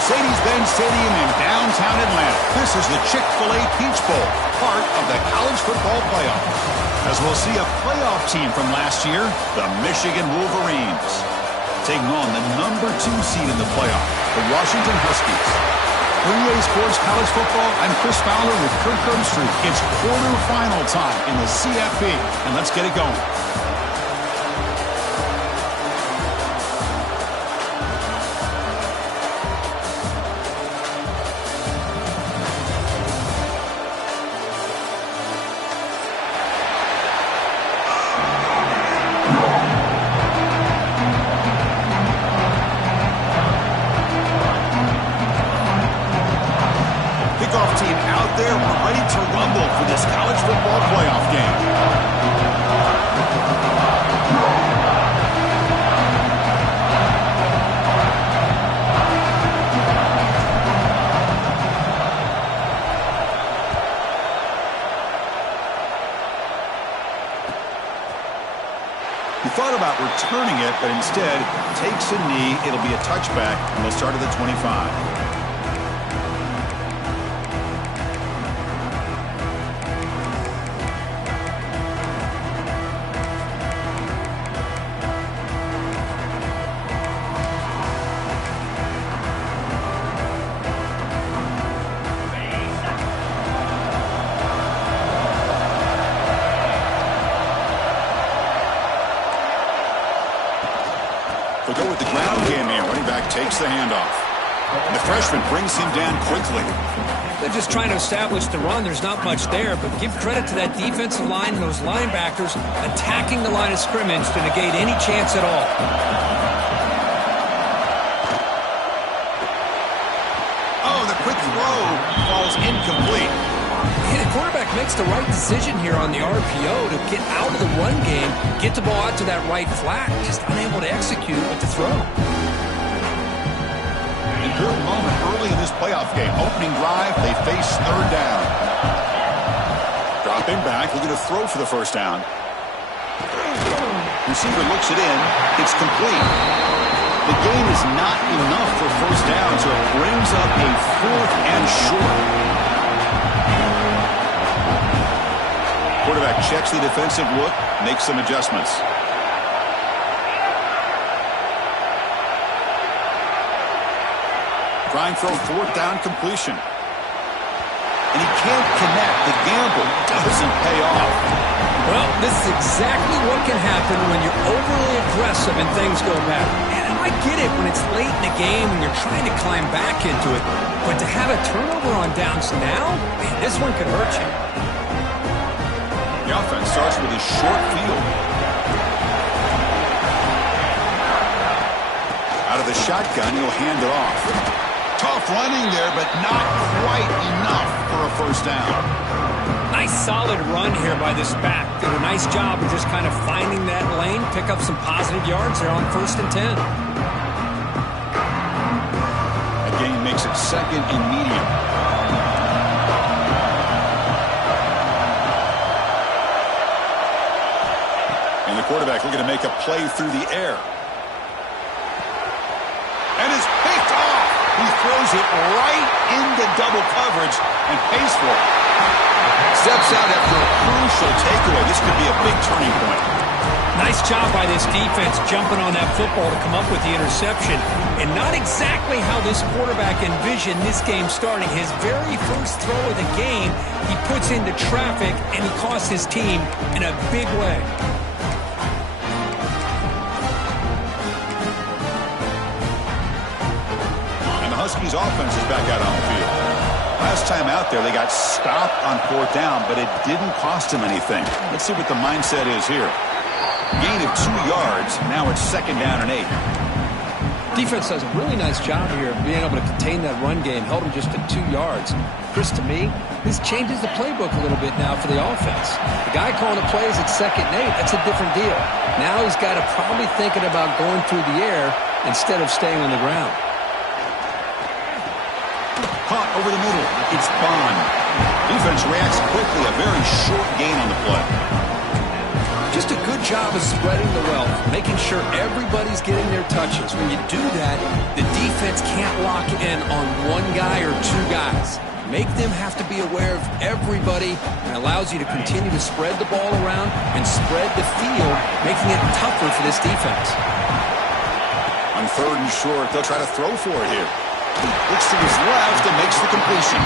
Mercedes-Benz Stadium in downtown Atlanta. This is the Chick-fil-A Peach Bowl, part of the college football playoff. As we'll see a playoff team from last year, the Michigan Wolverines, taking on the number 2 seed in the playoff, the Washington Huskies. For EA Sports College Football, I'm Chris Fowler with Kirk Herbstreit. It's quarterfinal time in the CFP, and let's get it going. Returning it, but instead takes a knee. It'll be a touchback, and they'll start at the 25. They'll go with the ground game here. Running back takes the handoff. The freshman brings him down quickly. They're just trying to establish the run. There's not much there, but give credit to that defensive line and those linebackers attacking the line of scrimmage to negate any chance at all. Oh, the quick throw falls incomplete. Yeah, the quarterback makes the right decision here on the RPO to get out of the run game, get the ball out to that right flat, just unable to execute with the throw. Important moment early in this playoff game. Opening drive, they face third down. Dropping back, looking to throw for the first down. Receiver looks it in. It's complete. The game is not enough for first down, so it brings up a 4th and short. Quarterback checks the defensive look, makes some adjustments. Trying for a 4th down completion. And he can't connect. The gamble doesn't pay off. Well, this is exactly what can happen when you're overly aggressive and things go bad. And I get it when it's late in the game and you're trying to climb back into it. But to have a turnover on downs now, man, this one could hurt you. The offense starts with a short field. Out of the shotgun, he'll hand it off. Tough running there, but not quite enough for a first down. Nice solid run here by this back. Did a nice job of just kind of finding that lane, pick up some positive yards there on 1st and 10. That gain makes it 2nd and medium. And the quarterback looking to make a play through the air. And is picked off. He throws it right into double coverage and pays for it. Steps out after a crucial takeaway. This could be a big turning point. Nice job by this defense jumping on that football to come up with the interception. And not exactly how this quarterback envisioned this game starting. His very first throw of the game, he puts into traffic, and he costs his team in a big way. Huskies offense is back out on the field. Last time out there, they got stopped on 4th down, but it didn't cost them anything. Let's see what the mindset is here. Gain of 2 yards. Now it's 2nd down and 8. Defense does a really nice job here of being able to contain that run game. Held him just at 2 yards. Chris, to me, this changes the playbook a little bit now for the offense. The guy calling the plays at 2nd and 8, that's a different deal. Now he's got to probably thinking about going through the air instead of staying on the ground. Caught over the middle. It's Bond. Defense reacts quickly. A very short gain on the play. Just a good job of spreading the wealth, making sure everybody's getting their touches. When you do that, the defense can't lock in on one guy or two guys. Make them have to be aware of everybody, and allows you to continue to spread the ball around and spread the field, making it tougher for this defense. On 3rd and short, they'll try to throw for it here. He looks to his left and makes the completion.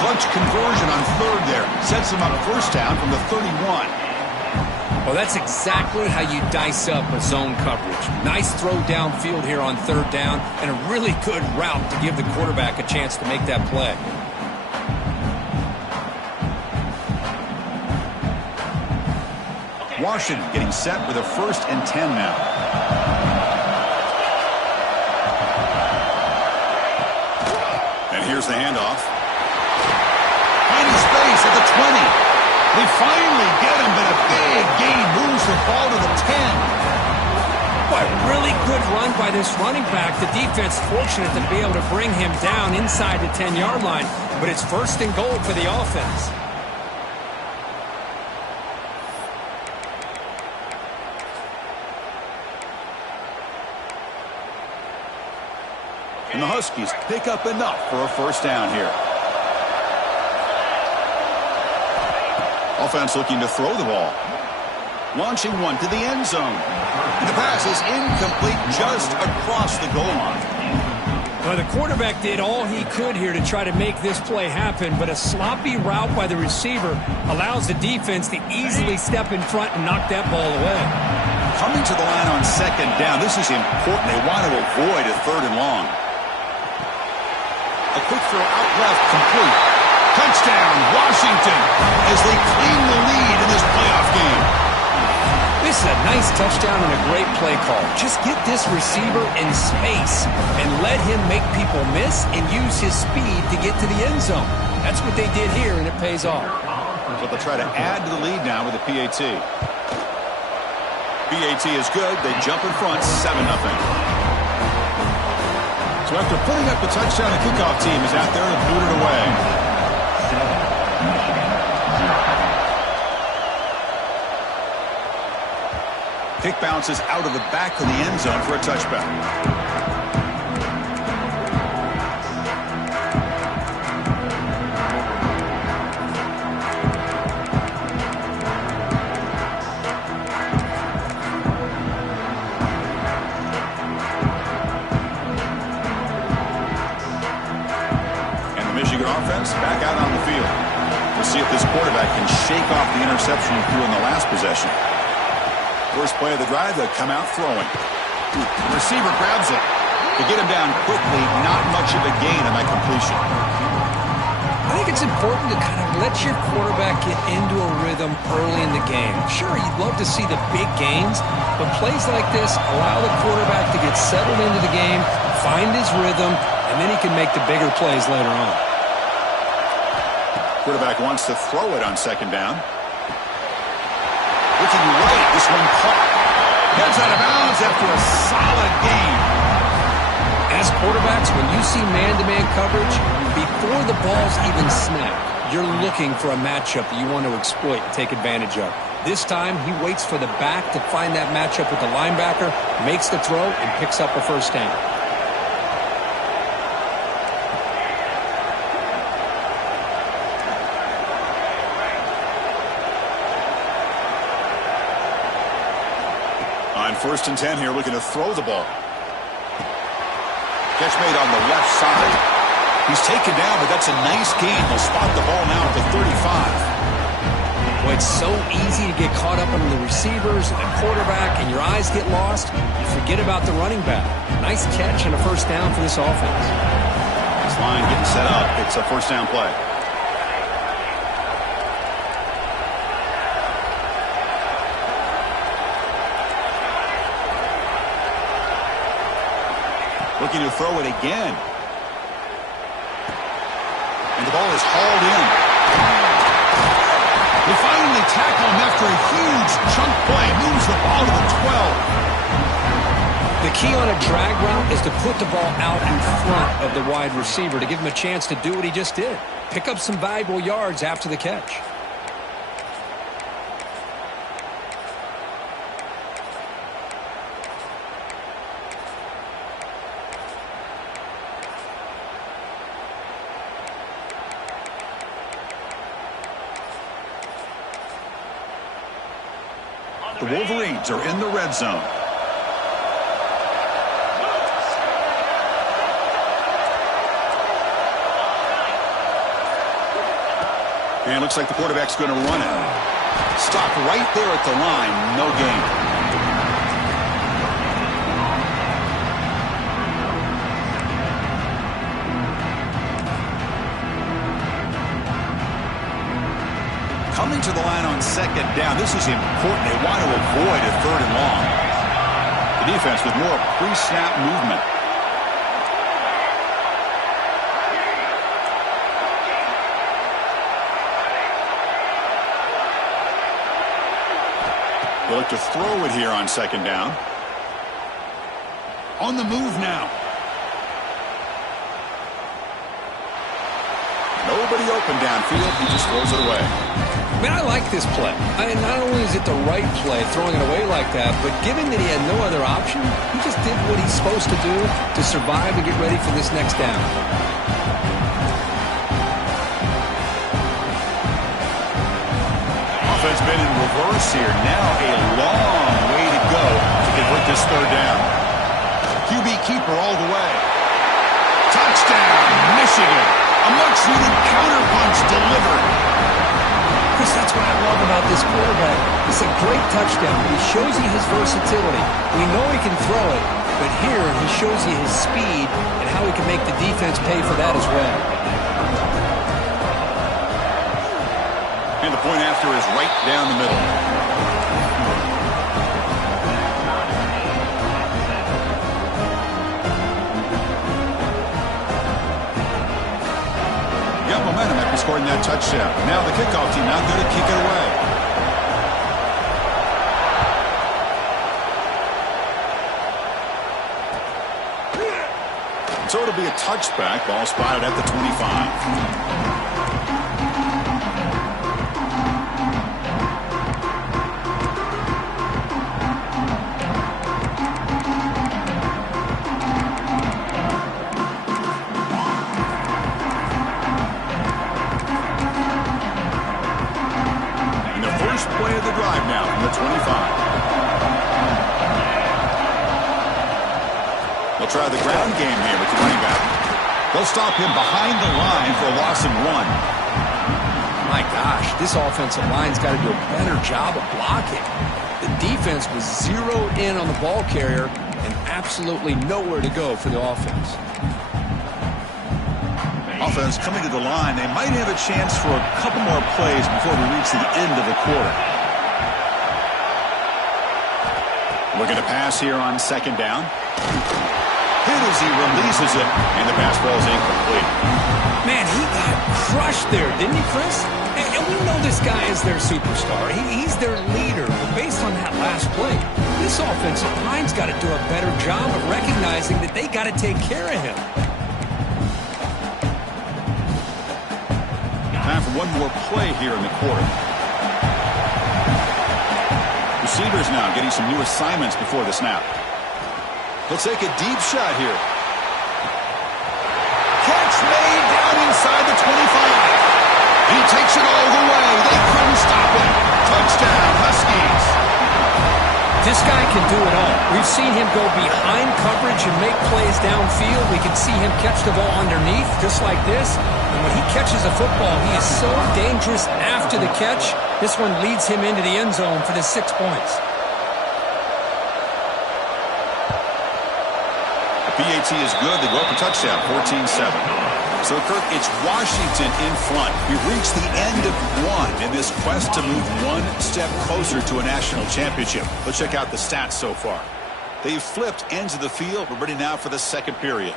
Clutch conversion on 3rd there. Sets him up first down from the 31. Well, that's exactly how you dice up a zone coverage. Nice throw downfield here on 3rd down, and a really good route to give the quarterback a chance to make that play. Washington getting set with a 1st and 10 now. And here's the handoff. Finding space at the 20. They finally get him, but a big gain moves the ball to the 10. Boy, really good run by this running back. The defense fortunate to be able to bring him down inside the 10-yard line, but it's 1st and goal for the offense. And the Huskies pick up enough for a 1st down here. Offense looking to throw the ball. Launching one to the end zone. The pass is incomplete just across the goal line. Well, the quarterback did all he could here to try to make this play happen, but a sloppy route by the receiver allows the defense to easily step in front and knock that ball away. Coming to the line on 2nd down, this is important. They want to avoid a 3rd and long. A quick throw out left, complete. Touchdown, Washington, as they claim the lead in this playoff game. This is a nice touchdown and a great play call. Just get this receiver in space and let him make people miss and use his speed to get to the end zone. That's what they did here, and it pays off. So they'll try to add to the lead now with a PAT. PAT is good. They jump in front, 7-0. So after putting up the touchdown, the kickoff team is out there to boot it away. Kick bounces out of the back of the end zone for a touchback. Offense back out on the field. We'll see if this quarterback can shake off the interception he threw in the last possession. First play of the drive, they'll come out throwing. The receiver grabs it. To get him down quickly, not much of a gain on that completion. I think it's important to kind of let your quarterback get into a rhythm early in the game. Sure, you'd love to see the big gains, but plays like this allow the quarterback to get settled into the game, find his rhythm, and then he can make the bigger plays later on. Quarterback wants to throw it on 2nd down. Looking right, this one caught. Heads out of bounds after a solid gain. As quarterbacks, when you see man-to-man coverage, before the ball's even snapped, you're looking for a matchup that you want to exploit and take advantage of. This time, he waits for the back to find that matchup with the linebacker, makes the throw, and picks up a 1st down. On 1st and 10 here, looking to throw the ball. Catch made on the left side. He's taken down, but that's a nice gain. He'll spot the ball now at the 35. Well, it's so easy to get caught up on the receivers and the quarterback, and your eyes get lost. You forget about the running back. Nice catch and a 1st down for this offense. This line getting set up. It's a 1st down play. Looking to throw it again. And the ball is hauled in. They finally tackle him after a huge chunk play. Moves the ball to the 12. The key on a drag route is to put the ball out in front of the wide receiver to give him a chance to do what he just did. Pick up some valuable yards after the catch. The Wolverines are in the red zone. And it looks like the quarterback's going to run it. Stopped right there at the line. No gain. Coming to the line on second down. This is important. They want to avoid a third and long. The defense with more pre-snap movement. They'll look to throw it here on second down. On the move now. Nobody open downfield. He just throws it away. Man, I like this play. Not only is it the right play, throwing it away like that, but given that he had no other option, he just did what he's supposed to do to survive and get ready for this next down. Offense been in reverse here. Now a long way to go to convert this third down. QB keeper all the way. Touchdown, Michigan. A much-needed counterpunch delivered. Chris, that's what I love about this quarterback. It's a great touchdown, but he shows you his versatility. We know he can throw it, but here he shows you his speed and how he can make the defense pay for that as well. And the point after is right down the middle. Got momentum after scoring that touchdown. Now the kickoff team not going to kick it away. So it'll be a touchback. Ball spotted at the 25. Play of the drive now from the 25. They'll try the ground game here with the running back. They'll stop him behind the line for a loss of 1. My gosh, this offensive line's got to do a better job of blocking. The defense was zeroed in on the ball carrier and absolutely nowhere to go for the offense. Offense coming to the line. They might have a chance for a couple more plays before we reach the end of the quarter. Looking to pass here on second down. Hit as he releases it, and the pass ball is incomplete. Man, he got crushed there, didn't he, Chris? And we know this guy is their superstar. He's their leader. But based on that last play, this offensive line's got to do a better job of recognizing that they got to take care of him. Time for one more play here in the quarter. Receivers now getting some new assignments before the snap. He'll take a deep shot here. Catch made down inside the 25. He takes it all the way. They couldn't stop him. Touchdown, Huskies. This guy can do it all. We've seen him go behind coverage and make plays downfield. We can see him catch the ball underneath, just like this. And when he catches a football, he is so dangerous after the catch. This one leads him into the end zone for the 6 points. The PAT is good. They go up a touchdown, 14-7. So, Kirk, it's Washington in front. We've reached the end of one in this quest to move one step closer to a national championship. Let's check out the stats so far. They've flipped ends of the field. We're ready now for the second period.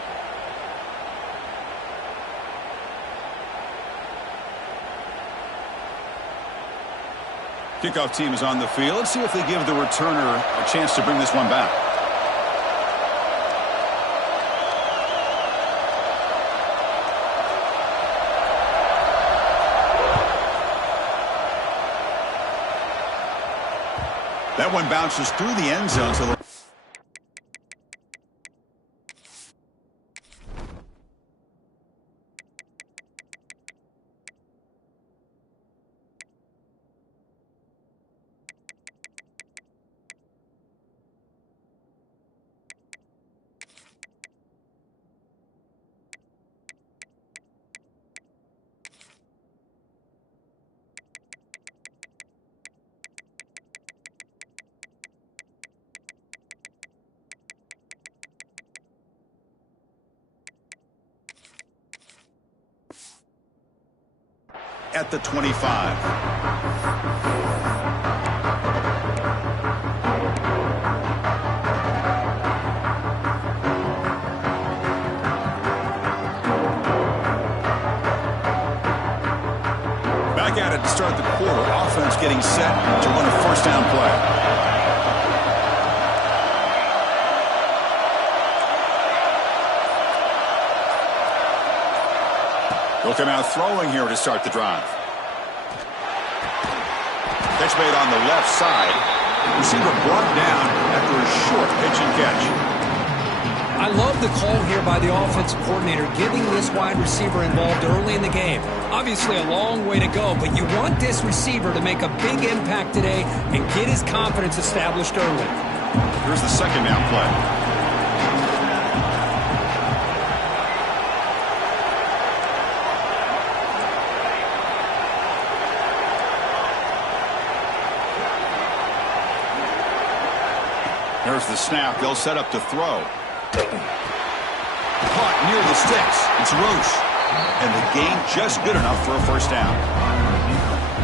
Kickoff team is on the field. Let's see if they give the returner a chance to bring this one back. That one bounces through the end zone. So at the 25. Back at it to start the quarter. Offense getting set to run a first down play. They'll come out throwing here to start the drive. Catch made on the left side. Receiver brought down after a short pitch and catch. I love the call here by the offensive coordinator, getting this wide receiver involved early in the game. Obviously a long way to go, but you want this receiver to make a big impact today and get his confidence established early. Here's the second down play. There's the snap. They'll set up to throw. Caught near the sticks. It's Roche. And the gain just good enough for a first down.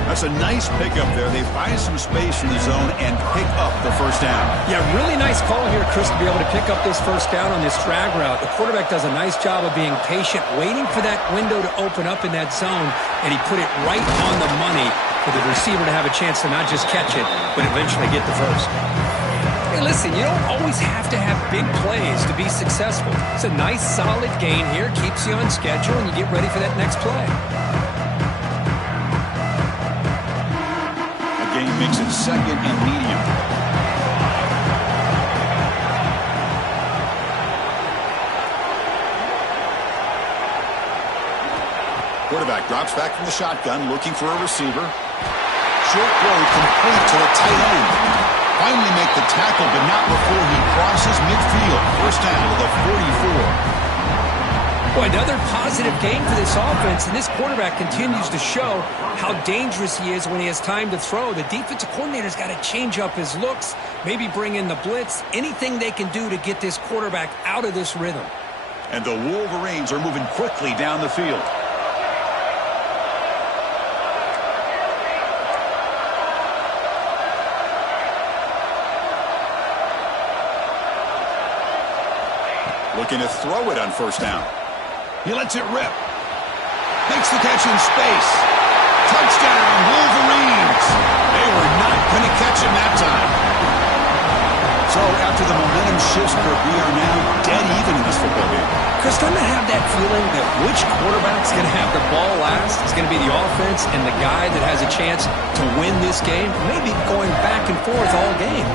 That's a nice pickup there. They find some space in the zone and pick up the first down. Yeah, really nice call here, Chris, to be able to pick up this first down on this drag route. The quarterback does a nice job of being patient, waiting for that window to open up in that zone, and he put it right on the money for the receiver to have a chance to not just catch it, but eventually get the first. Hey, listen, you don't always have to have big plays to be successful. It's a nice, solid gain here, keeps you on schedule, and you get ready for that next play. The gain makes it second and medium. Quarterback drops back from the shotgun, looking for a receiver. Short throw complete to the tight end. Finally make the tackle, but not before he crosses midfield. First down to the 44. Boy, another positive game for this offense, and this quarterback continues to show how dangerous he is when he has time to throw. The defensive coordinator's got to change up his looks, maybe bring in the blitz, anything they can do to get this quarterback out of this rhythm. And the Wolverines are moving quickly down the field. Looking to throw it on first down. He lets it rip. Makes the catch in space. Touchdown, Wolverines. They were not going to catch him that time. So after the momentum shifts, we are now dead even in this football game. Chris, don't I have that feeling that which quarterback's going to have the ball last is going to be the offense and the guy that has a chance to win this game? Maybe going back and forth all game.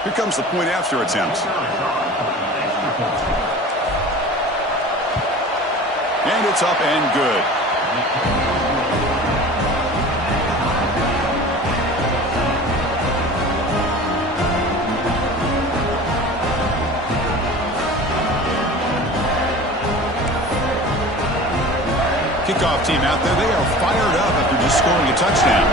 Here comes the point after attempt. And it's up and good. Kickoff team out there. They are fired up after just scoring a touchdown.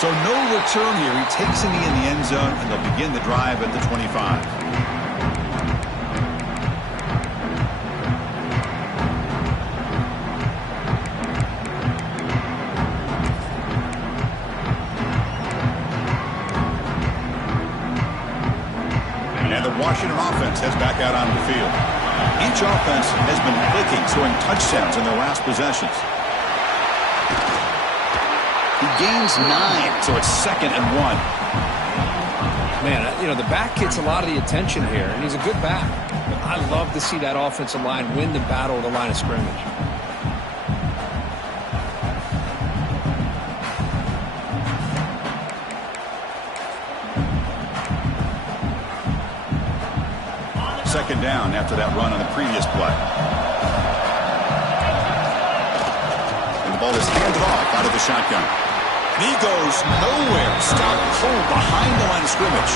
So no return here. He takes a knee in the end zone, and they'll begin the drive at the 25. And the Washington offense heads back out onto the field. Each offense has been clicking, scoring touchdowns in their last possessions. He gains 9, so it's 2nd and 1. Man, you know, the back gets a lot of the attention here, and he's a good back. I love to see that offensive line win the battle at the line of scrimmage. Second down after that run on the previous play. And the ball is handed off out of the shotgun. He goes nowhere. Stop cold behind the line of scrimmage.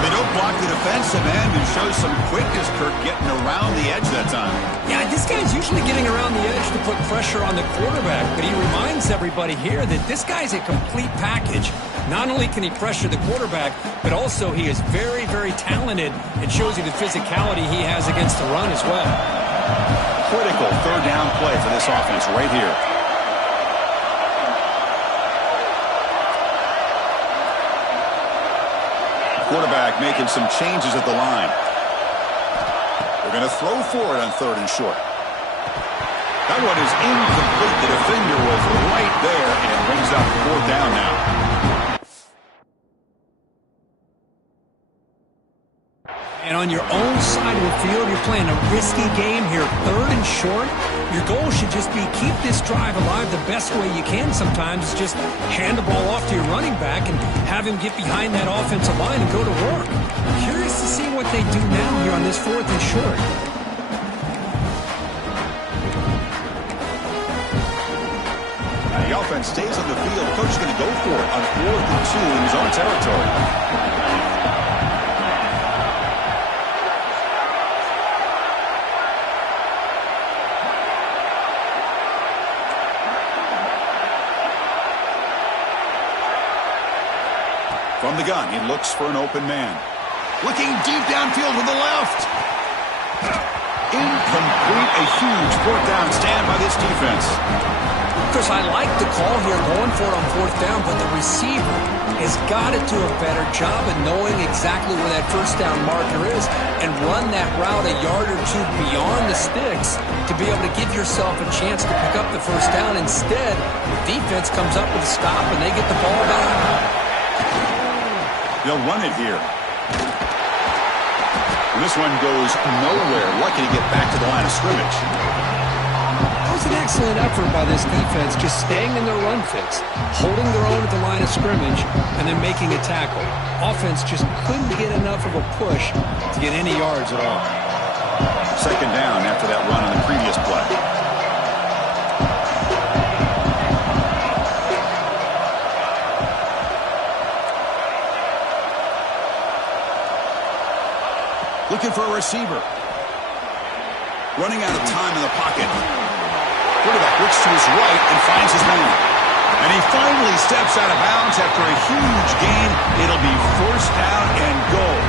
They don't block the defensive end and show some quickness, Kirk, getting around the edge that time. Yeah, this guy's usually getting around the edge to put pressure on the quarterback, but he reminds everybody here that this guy's a complete package. Not only can he pressure the quarterback, but also he is very, very talented. It shows you the physicality he has against the run as well. Critical third down play for this offense right here. Quarterback making some changes at the line. They're going to throw for it on third and short. That one is incomplete. The defender was right there, and it brings up fourth down now. And on your own side of the field, you're playing a risky game here. Third and short, your goal should just be keep this drive alive the best way you can sometimes. Is just hand the ball off to your running back and have him get behind that offensive line and go to work. Curious to see what they do now here on this fourth and short. The offense stays on the field. The coach is going to go for it on 4th and 2 in his own territory. From the gun, he looks for an open man. Looking deep downfield with the left. Incomplete. A huge fourth down stand by this defense. Chris, I like the call here going for it on fourth down, but the receiver has got to do a better job of knowing exactly where that first down marker is and run that route a yard or two beyond the sticks to be able to give yourself a chance to pick up the first down. Instead, the defense comes up with a stop and they get the ball back. They'll run it here. This one goes nowhere. Lucky to get back to the line of scrimmage. That was an excellent effort by this defense, just staying in their run fix, holding their own at the line of scrimmage, and then making a tackle. Offense just couldn't get enough of a push to get any yards at all. Second down after that run on the previous play. Looking for a receiver. Running out of time in the pocket. Quarterback looks to his right and finds his man. And he finally steps out of bounds after a huge gain. It'll be first down and goal.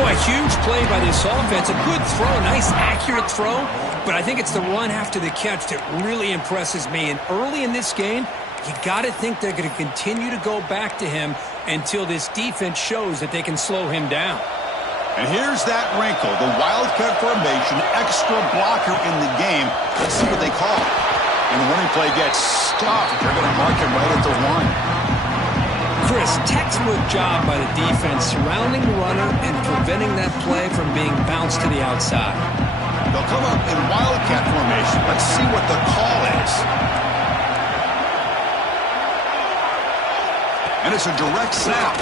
Boy, a huge play by this offense. A good throw, nice accurate throw. But I think it's the run after the catch that really impresses me. And early in this game, you got to think they're going to continue to go back to him until this defense shows that they can slow him down. And here's that wrinkle, the wildcat formation, extra blocker in the game. Let's see what they call. And the running play gets stopped. They're going to mark him right at the 1. Chris, textbook job by the defense surrounding the runner and preventing that play from being bounced to the outside. They'll come up in wildcat formation. Let's see what the call is. And it's a direct snap.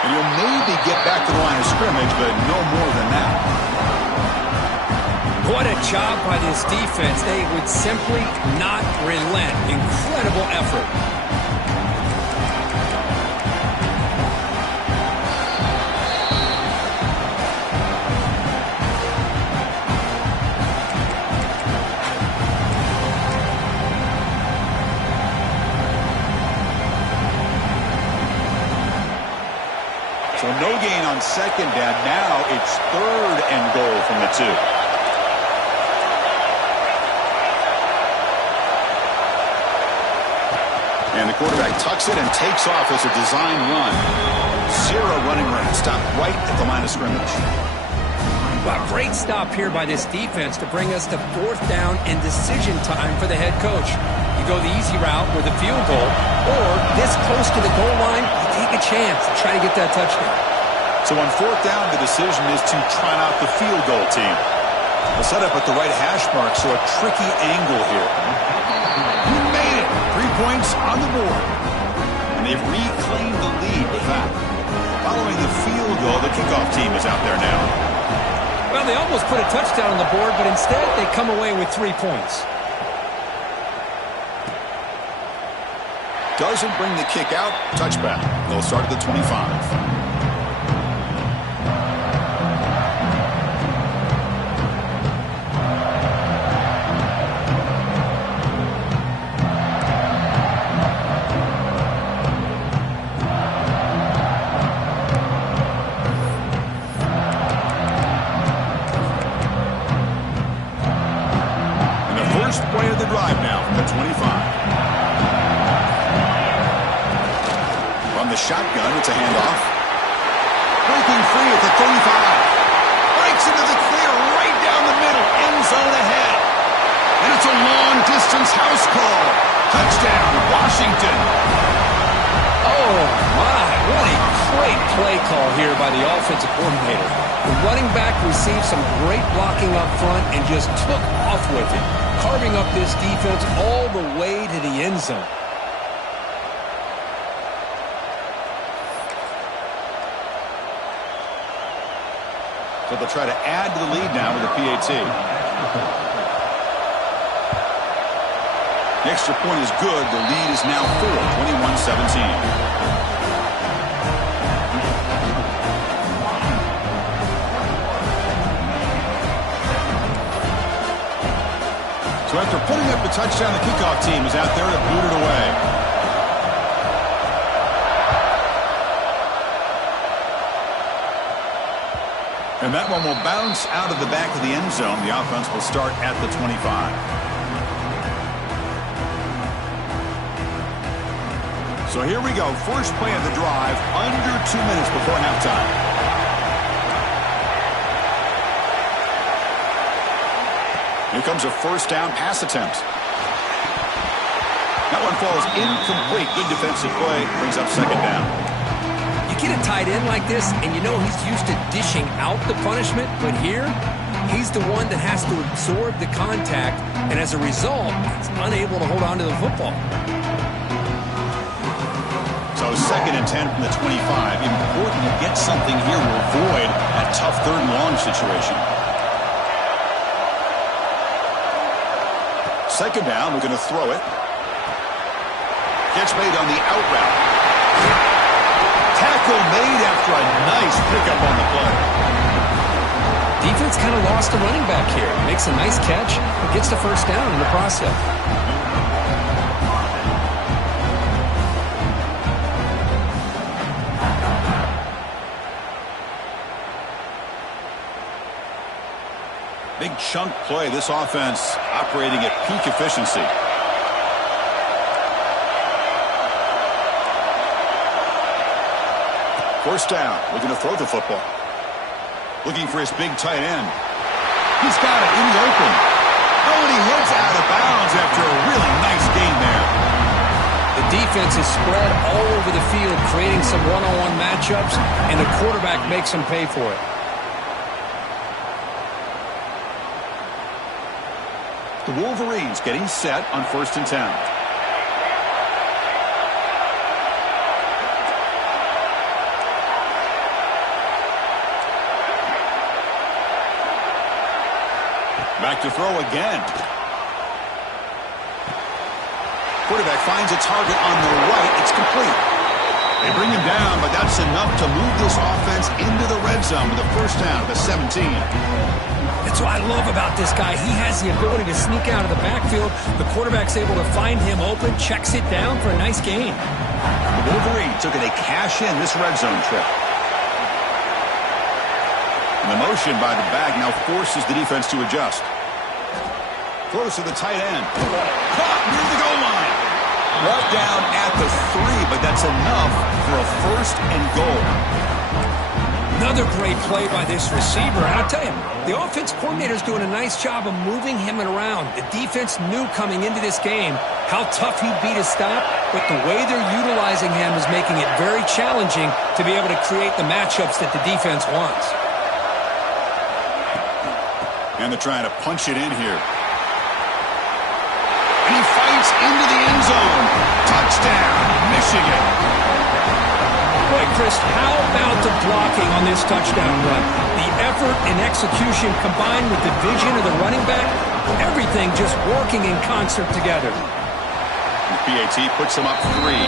And you'll maybe get back to the line of scrimmage, but no more than that. What a job by this defense. They would simply not relent. Incredible effort. So no gain on second down. Now it's third and goal from the 2. And the quarterback tucks it and takes off as a design run. 0 running room. Stopped right at the line of scrimmage. Well, great stop here by this defense to bring us to fourth down and decision time for the head coach. You go the easy route with a field goal, or this close to the goal line, you take a chance and try to get that touchdown. So on fourth down, the decision is to try out the field goal team. They'll set up at the right hash mark, so a tricky angle here. You made it. 3 points on the board. And they've reclaimed the lead with that. Following the field goal, the kickoff team is out there now. Well, they almost put a touchdown on the board, but instead they come away with 3 points. Doesn't bring the kick out. Touchback. They'll start at the 25. From the shotgun, it's a handoff. Breaking free at the 35. Breaks into the clear right down the middle. End zone ahead. And it's a long-distance house call. Touchdown, Washington. Oh, my. What a great play call here by the offensive coordinator. The running back received some great blocking up front and just took off with it, carving up this defense all the way to the end zone. So they'll try to add to the lead now with a PAT. The extra point is good. The lead is now 4, 21-17. So after putting up a touchdown, the kickoff team is out there to boot it away. And that one will bounce out of the back of the end zone. The offense will start at the 25. So here we go. First play of the drive, under 2 minutes before halftime. Here comes a first down pass attempt. That one falls incomplete. Good defensive play. Brings up second down. You get a tight end like this, and you know he's used to dishing out the punishment, but here, he's the one that has to absorb the contact, and as a result, he's unable to hold on to the football. So second and 10 from the 25. Important to get something here to avoid that tough third and long situation. Second down, we're going to throw it. Catch made on the out route. Tackle made after a nice pickup on the play. Defense kind of lost a running back here. Makes a nice catch, but gets the first down in the process. Big chunk play. This offense operating at peak efficiency. First down. We're going to throw the football. Looking for his big tight end. He's got it in the open. Oh, and he heads out of bounds after a really nice gain there. The defense is spread all over the field, creating some one-on-one matchups, and the quarterback makes them pay for it. The Wolverines getting set on first and 10. Back to throw again. Quarterback finds a target on the right. It's complete. They bring him down, but that's enough to move this offense into the red zone with a first down at the 17. That's what I love about this guy. He has the ability to sneak out of the backfield. The quarterback's able to find him open, checks it down for a nice gain. The Wolverines looking to cash in this red zone trip. And the motion by the back now forces the defense to adjust. Throws to the tight end. Caught near the goal line. Brought down at the 3, but that's enough for a first and goal. Another great play by this receiver. And I'll tell you, the offense coordinator's doing a nice job of moving him around. The defense knew coming into this game how tough he'd be to stop, but the way they're utilizing him is making it very challenging to be able to create the matchups that the defense wants. And they're trying to punch it in here. And he fights into the end zone. Touchdown, Michigan. Boy, Chris, how about the blocking on this touchdown run? The effort and execution combined with the vision of the running back, everything just working in concert together. And PAT puts him up 3.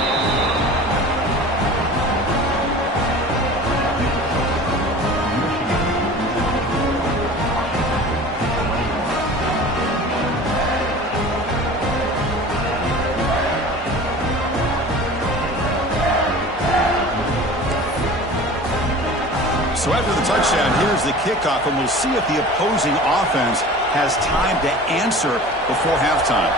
So after the touchdown, here's the kickoff, and we'll see if the opposing offense has time to answer before halftime.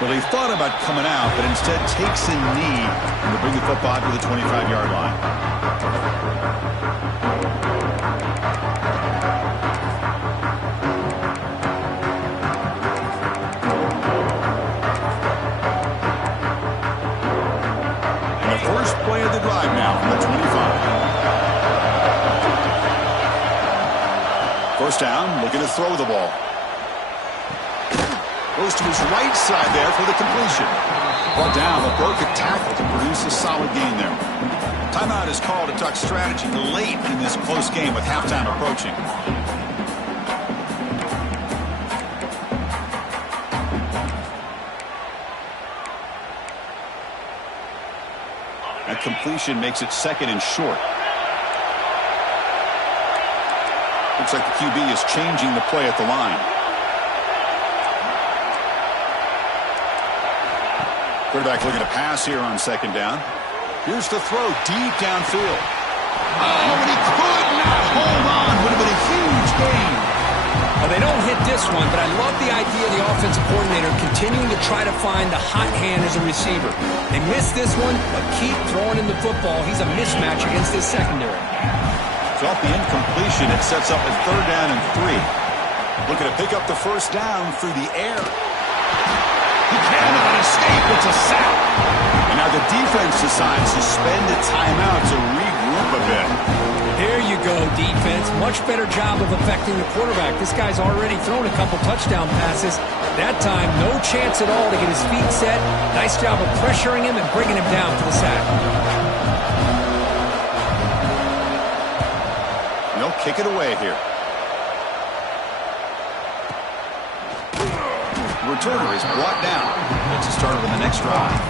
Well, he thought about coming out, but instead takes a knee and will bring the football to the 25-yard line. And the first play of the drive now from the 25. First down, looking to throw the ball. Goes to his right side there for the completion. Brought down, but broke a tackle to produce a solid gain there. Timeout is called to talk strategy late in this close game with halftime approaching. That completion makes it second and short. Looks like the QB is changing the play at the line. Quarterback looking to pass here on second down. Here's the throw deep downfield. Oh, and he could not hold on. Would have been a huge gain. Well, they don't hit this one, but I love the idea of the offensive coordinator continuing to try to find the hot hand as a receiver. They missed this one, but keep throwing in the football. He's a mismatch against his secondary. So off the incompletion, it sets up a third down and 3. Looking to pick up the first down through the air. He cannot escape. It's a sack. And now the defense decides to spend a timeout to regroup a bit. There you go, defense. Much better job of affecting the quarterback. This guy's already thrown a couple touchdown passes. That time, no chance at all to get his feet set. Nice job of pressuring him and bringing him down for the sack. They'll kick it away here. Returner is brought down. Gets it started on the next drive.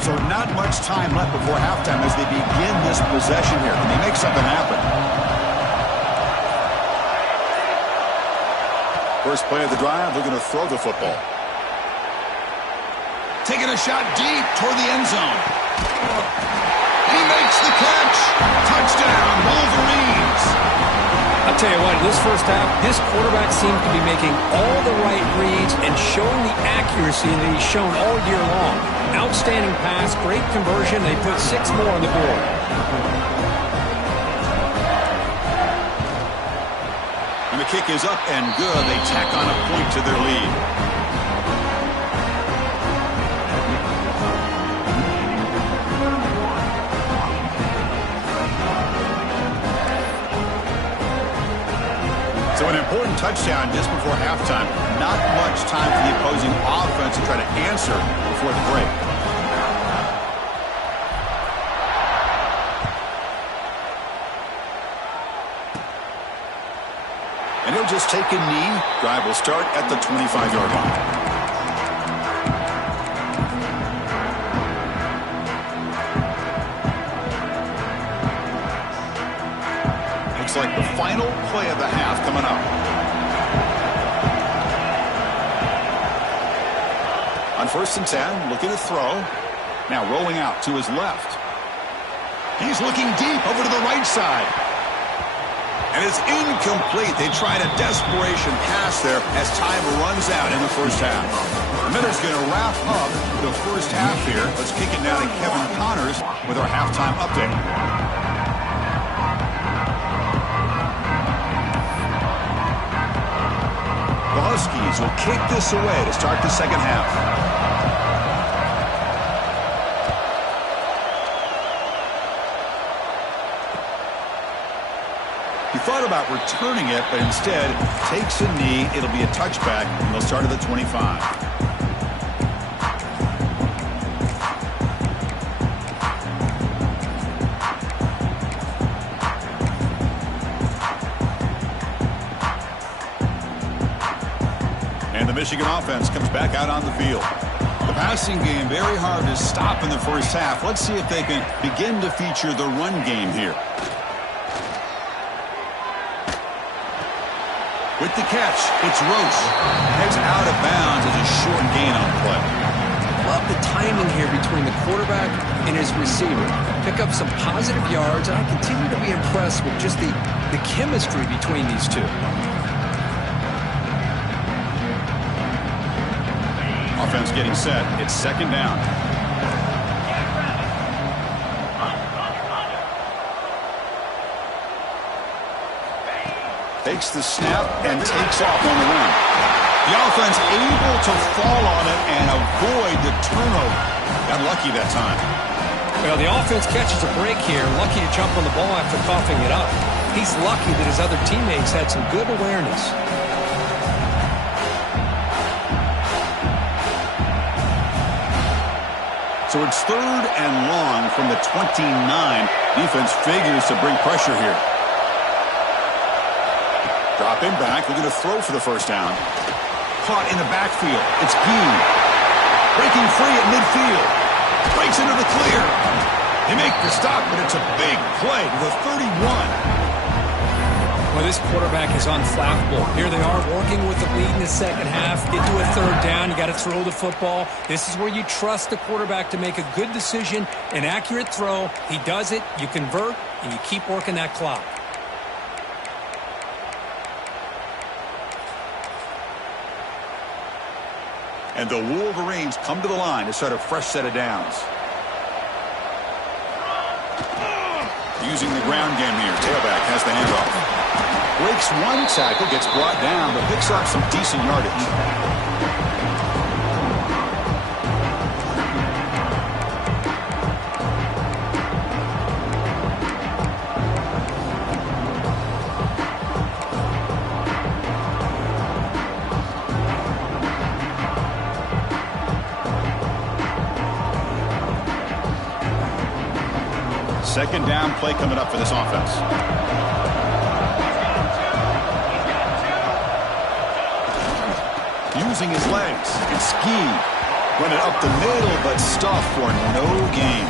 So not much time left before halftime as they begin this possession here. Can they make something happen? First play of the drive, looking to throw the football. Taking a shot deep toward the end zone. He makes the catch. Touchdown, Wolverines. I'll tell you what, in this first half, this quarterback seems to be making all the right reads and showing the accuracy that he's shown all year long. Outstanding pass, great conversion. They put 6 more on the board. And the kick is up and good. They tack on a point to their lead. So an important touchdown just before halftime. Not much time for the opposing offense to try to answer before the break. And he'll just take a knee. Drive will start at the 25-yard line. Looks like the final play of the half coming up. On 1st and 10, looking to throw. Now rolling out to his left. He's looking deep over to the right side. And it's incomplete. They tried a desperation pass there as time runs out in the first half. Miller's going to wrap up the first half here. Let's kick it now to Kevin Connors with our halftime update. The Huskies will kick this away to start the second half. He thought about returning it, but instead takes a knee. It'll be a touchback, and they'll start at the 25. And the Michigan offense comes back out on the field. The passing game very hard to stop in the first half. Let's see if they can begin to feature the run game here. With the catch, it's Roche. Heads out of bounds as a short gain on the play. Love the timing here between the quarterback and his receiver. Pick up some positive yards, and I continue to be impressed with just the chemistry between these two. Offense getting set. It's second down. Takes the snap and takes off on the run. The offense able to fall on it and avoid the turnover. Got lucky that time. Well, the offense catches a break here. Lucky to jump on the ball after coughing it up. He's lucky that his other teammates had some good awareness. So it's third and long from the 29. Defense figures to bring pressure here. Dropping back, looking to throw for the first down. Caught in the backfield. It's Gee. Breaking free at midfield. Breaks into the clear. They make the stop, but it's a big play to the 31. Well, this quarterback is unflappable. Here they are working with the lead in the second half. Get to a third down. You got to throw the football. This is where you trust the quarterback to make a good decision, an accurate throw. He does it. You convert, and you keep working that clock. And the Wolverines come to the line to start a fresh set of downs. Using the ground game here. Tailback has the handoff. Breaks one tackle, gets brought down, but picks up some decent yardage. Second down play coming up for this offense. Using his legs. It's Ski. Running up the middle, but stuffed for no gain.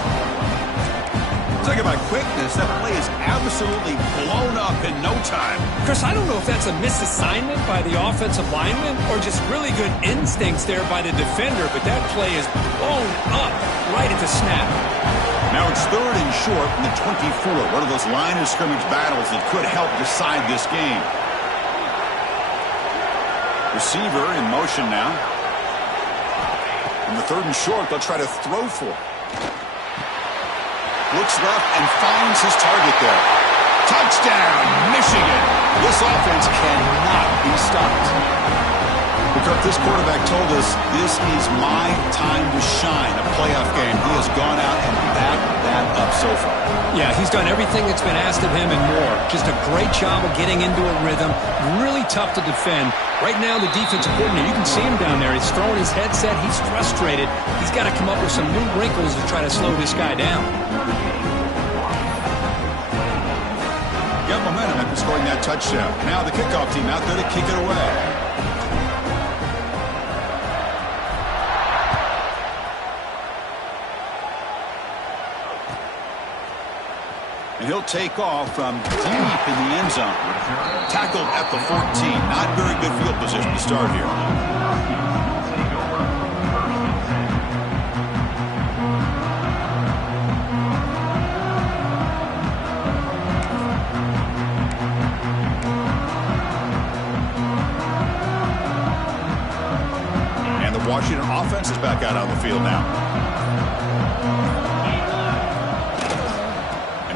Talking about quickness, that play is absolutely blown up in no time. Chris, I don't know if that's a misassignment by the offensive lineman or just really good instincts there by the defender, but that play is blown up right at the snap. Now it's third and short from the 24. One of those line of scrimmage battles that could help decide this game. Receiver in motion now. In the third and short, they'll try to throw for. Looks left and finds his target there. Touchdown, Michigan. This offense cannot be stopped. Because this quarterback told us this is my time to shine, a playoff game. He has gone out and backed that up so far. Yeah, he's done everything that's been asked of him and more. Just a great job of getting into a rhythm. Really tough to defend. Right now, the defensive coordinator, you can see him down there. He's throwing his headset. He's frustrated. He's got to come up with some new wrinkles to try to slow this guy down. Got momentum after scoring that touchdown. Now the kickoff team out there to kick it away. And he'll take off from deep in the end zone. Tackled at the 14. Not very good field position to start here. And the Washington offense is back out on the field now.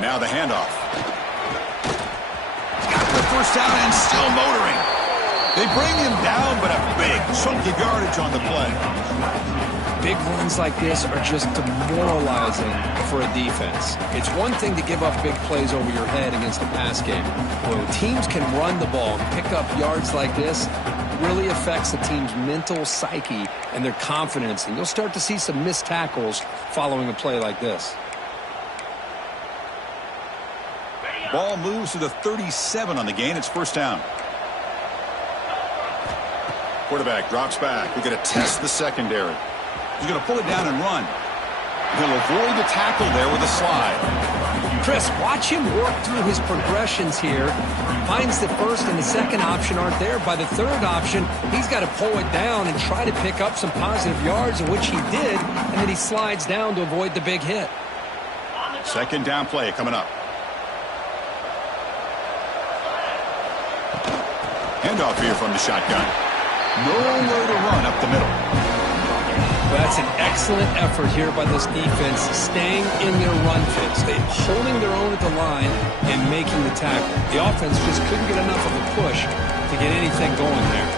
Now the handoff. Got the first down and still motoring. They bring him down, but a big chunk of yardage on the play. Big runs like this are just demoralizing for a defense. It's one thing to give up big plays over your head against the pass game. When teams can run the ball and pick up yards like this, it really affects the team's mental psyche and their confidence. And you'll start to see some missed tackles following a play like this. Ball moves to the 37 on the gain. It's first down. Quarterback drops back. We're going to test the secondary. He's going to pull it down and run. He'll avoid the tackle there with a slide. Chris, watch him work through his progressions here. Finds the first and the second option aren't there. By the third option, he's got to pull it down and try to pick up some positive yards, of which he did, and then he slides down to avoid the big hit. Second down play coming up. Handoff here from the shotgun. Nowhere to run up the middle. Well, that's an excellent effort here by this defense, staying in their run fits. They're holding their own at the line and making the tackle. The offense just couldn't get enough of a push to get anything going there.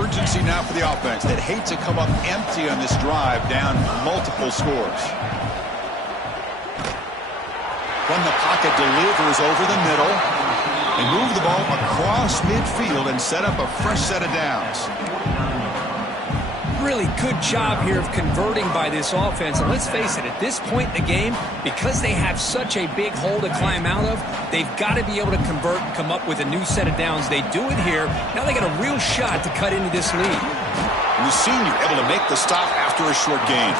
Urgency now for the offense that hate to come up empty on this drive, down multiple scores. From the pocket, delivers over the middle. They move the ball across midfield and set up a fresh set of downs. Really good job here of converting by this offense. And let's face it, at this point in the game, because they have such a big hole to climb out of, they've got to be able to convert and come up with a new set of downs. They do it here. Now they got a real shot to cut into this lead. And the senior able to make the stop after a short gain.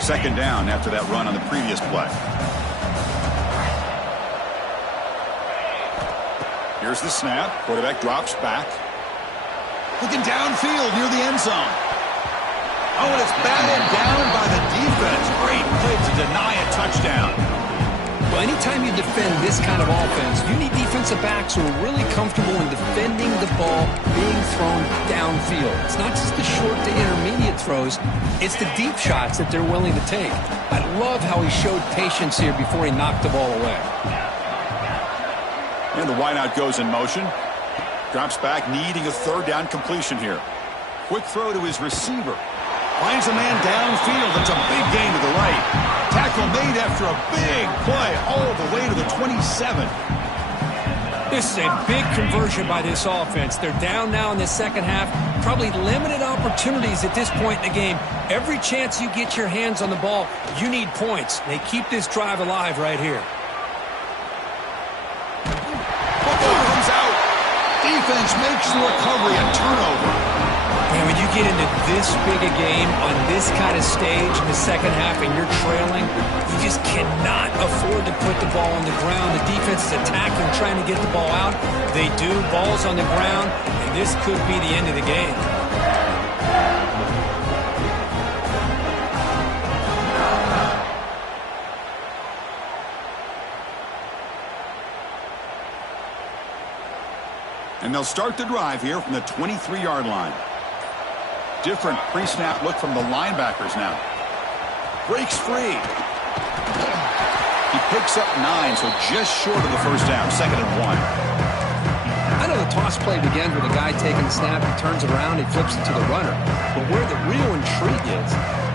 Second down after that run on the previous play. Here's the snap. Quarterback drops back. Looking downfield near the end zone. Oh, and it's batted down by the defense. Great play to deny a touchdown. Well, anytime you defend this kind of offense, you need defensive backs who are really comfortable in defending the ball being thrown downfield. It's not just the short to intermediate throws, it's the deep shots that they're willing to take. I love how he showed patience here before he knocked the ball away. And the wideout goes in motion. Drops back, needing a third down completion here. Quick throw to his receiver. Finds a man downfield. It's a big gain to the right. Tackle made after a big play all the way to the 27. This is a big conversion by this offense. They're down now in the second half. Probably limited opportunities at this point in the game. Every chance you get your hands on the ball, you need points. They keep this drive alive right here. Football comes out. Defense makes the recovery, a turnover. And when you get into this big a game on this kind of stage in the second half and you're trailing, you just cannot afford to put the ball on the ground. The defense is attacking, trying to get the ball out. They do. Ball's on the ground, and this could be the end of the game. And they'll start the drive here from the 23-yard line. Different pre-snap look from the linebackers now. Breaks free. He picks up 9, so just short of the first down. 2nd and 1. I know the toss play begins with a guy taking the snap, he turns around, he flips it to the runner. But where the real intrigue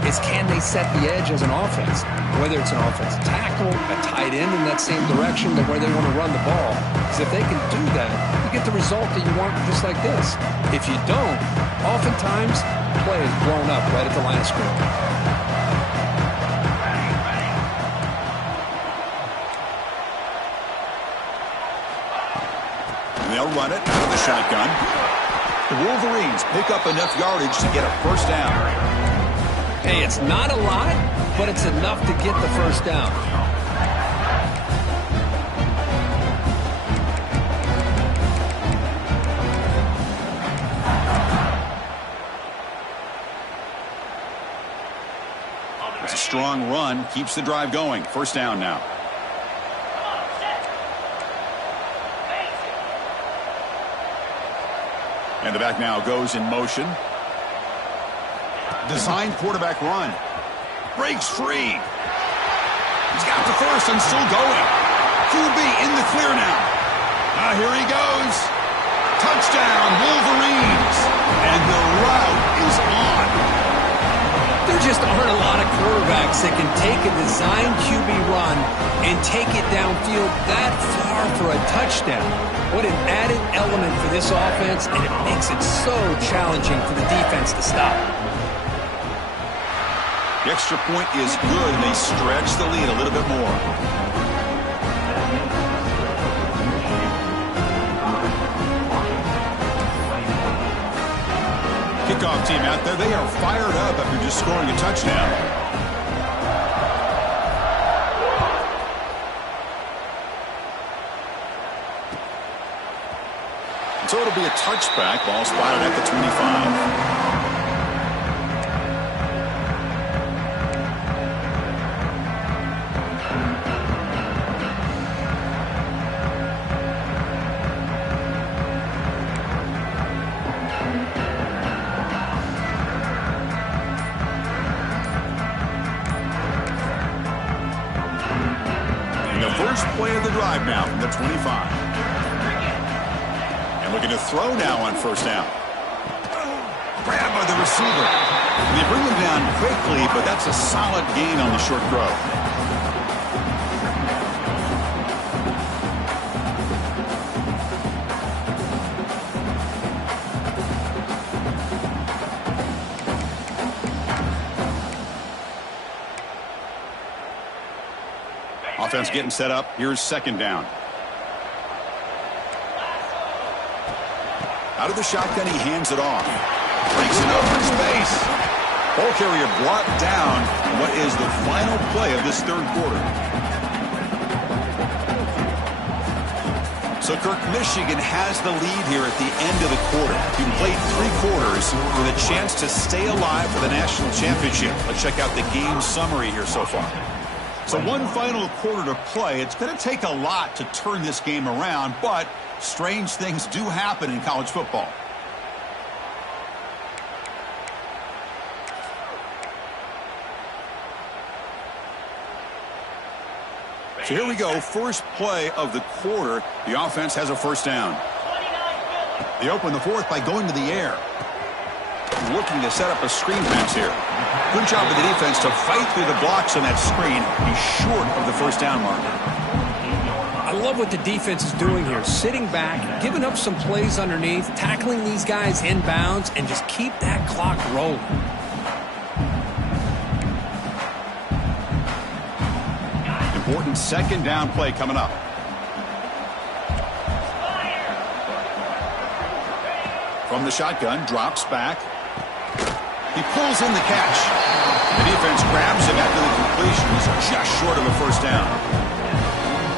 is can they set the edge as an offense? Whether it's an offensive tackle, a tight end in that same direction, to where they want to run the ball. Because if they can do that, you get the result that you want just like this. If you don't, oftentimes, play is blown up right at the line of scrimmage. And they'll run it out of the shotgun. The Wolverines pick up enough yardage to get a first down. Hey, it's not a lot, but it's enough to get the first down. It's a strong run, keeps the drive going. First down now. And the back now goes in motion. Designed quarterback run. Breaks free. He's got the first and still going. QB in the clear now. Here he goes. Touchdown, Wolverines. And the route is on. There just aren't a lot of quarterbacks that can take a design QB run and take it downfield that far for a touchdown. What an added element for this offense, and it makes it so challenging for the defense to stop. The extra point is good, and they stretch the lead a little bit more. kickoff team out there. They are fired up after just scoring a touchdown. So it'll be a touchback. Ball spotted at the 25. First play of the drive now from the 25. And looking to throw now on first down. Grab by the receiver. They bring him down quickly, but that's a solid gain on the short throw. Offense getting set up. Here's second down. Out of the shotgun, he hands it off. Breaks it open space. Ball carrier brought down in what is the final play of this third quarter. So, Kirk, Michigan has the lead here at the end of the quarter. You played 3 quarters with a chance to stay alive for the national championship. Let's check out the game summary here so far. So one final quarter to play. It's going to take a lot to turn this game around, but strange things do happen in college football. So here we go. First play of the quarter. The offense has a first down. They open the fourth by going to the air. Looking to set up a screen pass here. Good job of the defense to fight through the blocks on that screen. He's short of the first down marker. I love what the defense is doing here. Sitting back, giving up some plays underneath, tackling these guys inbounds, and just keep that clock rolling. Important second down play coming up. From the shotgun, drops back. He pulls in the catch. The defense grabs him after the completion. He's just short of a first down.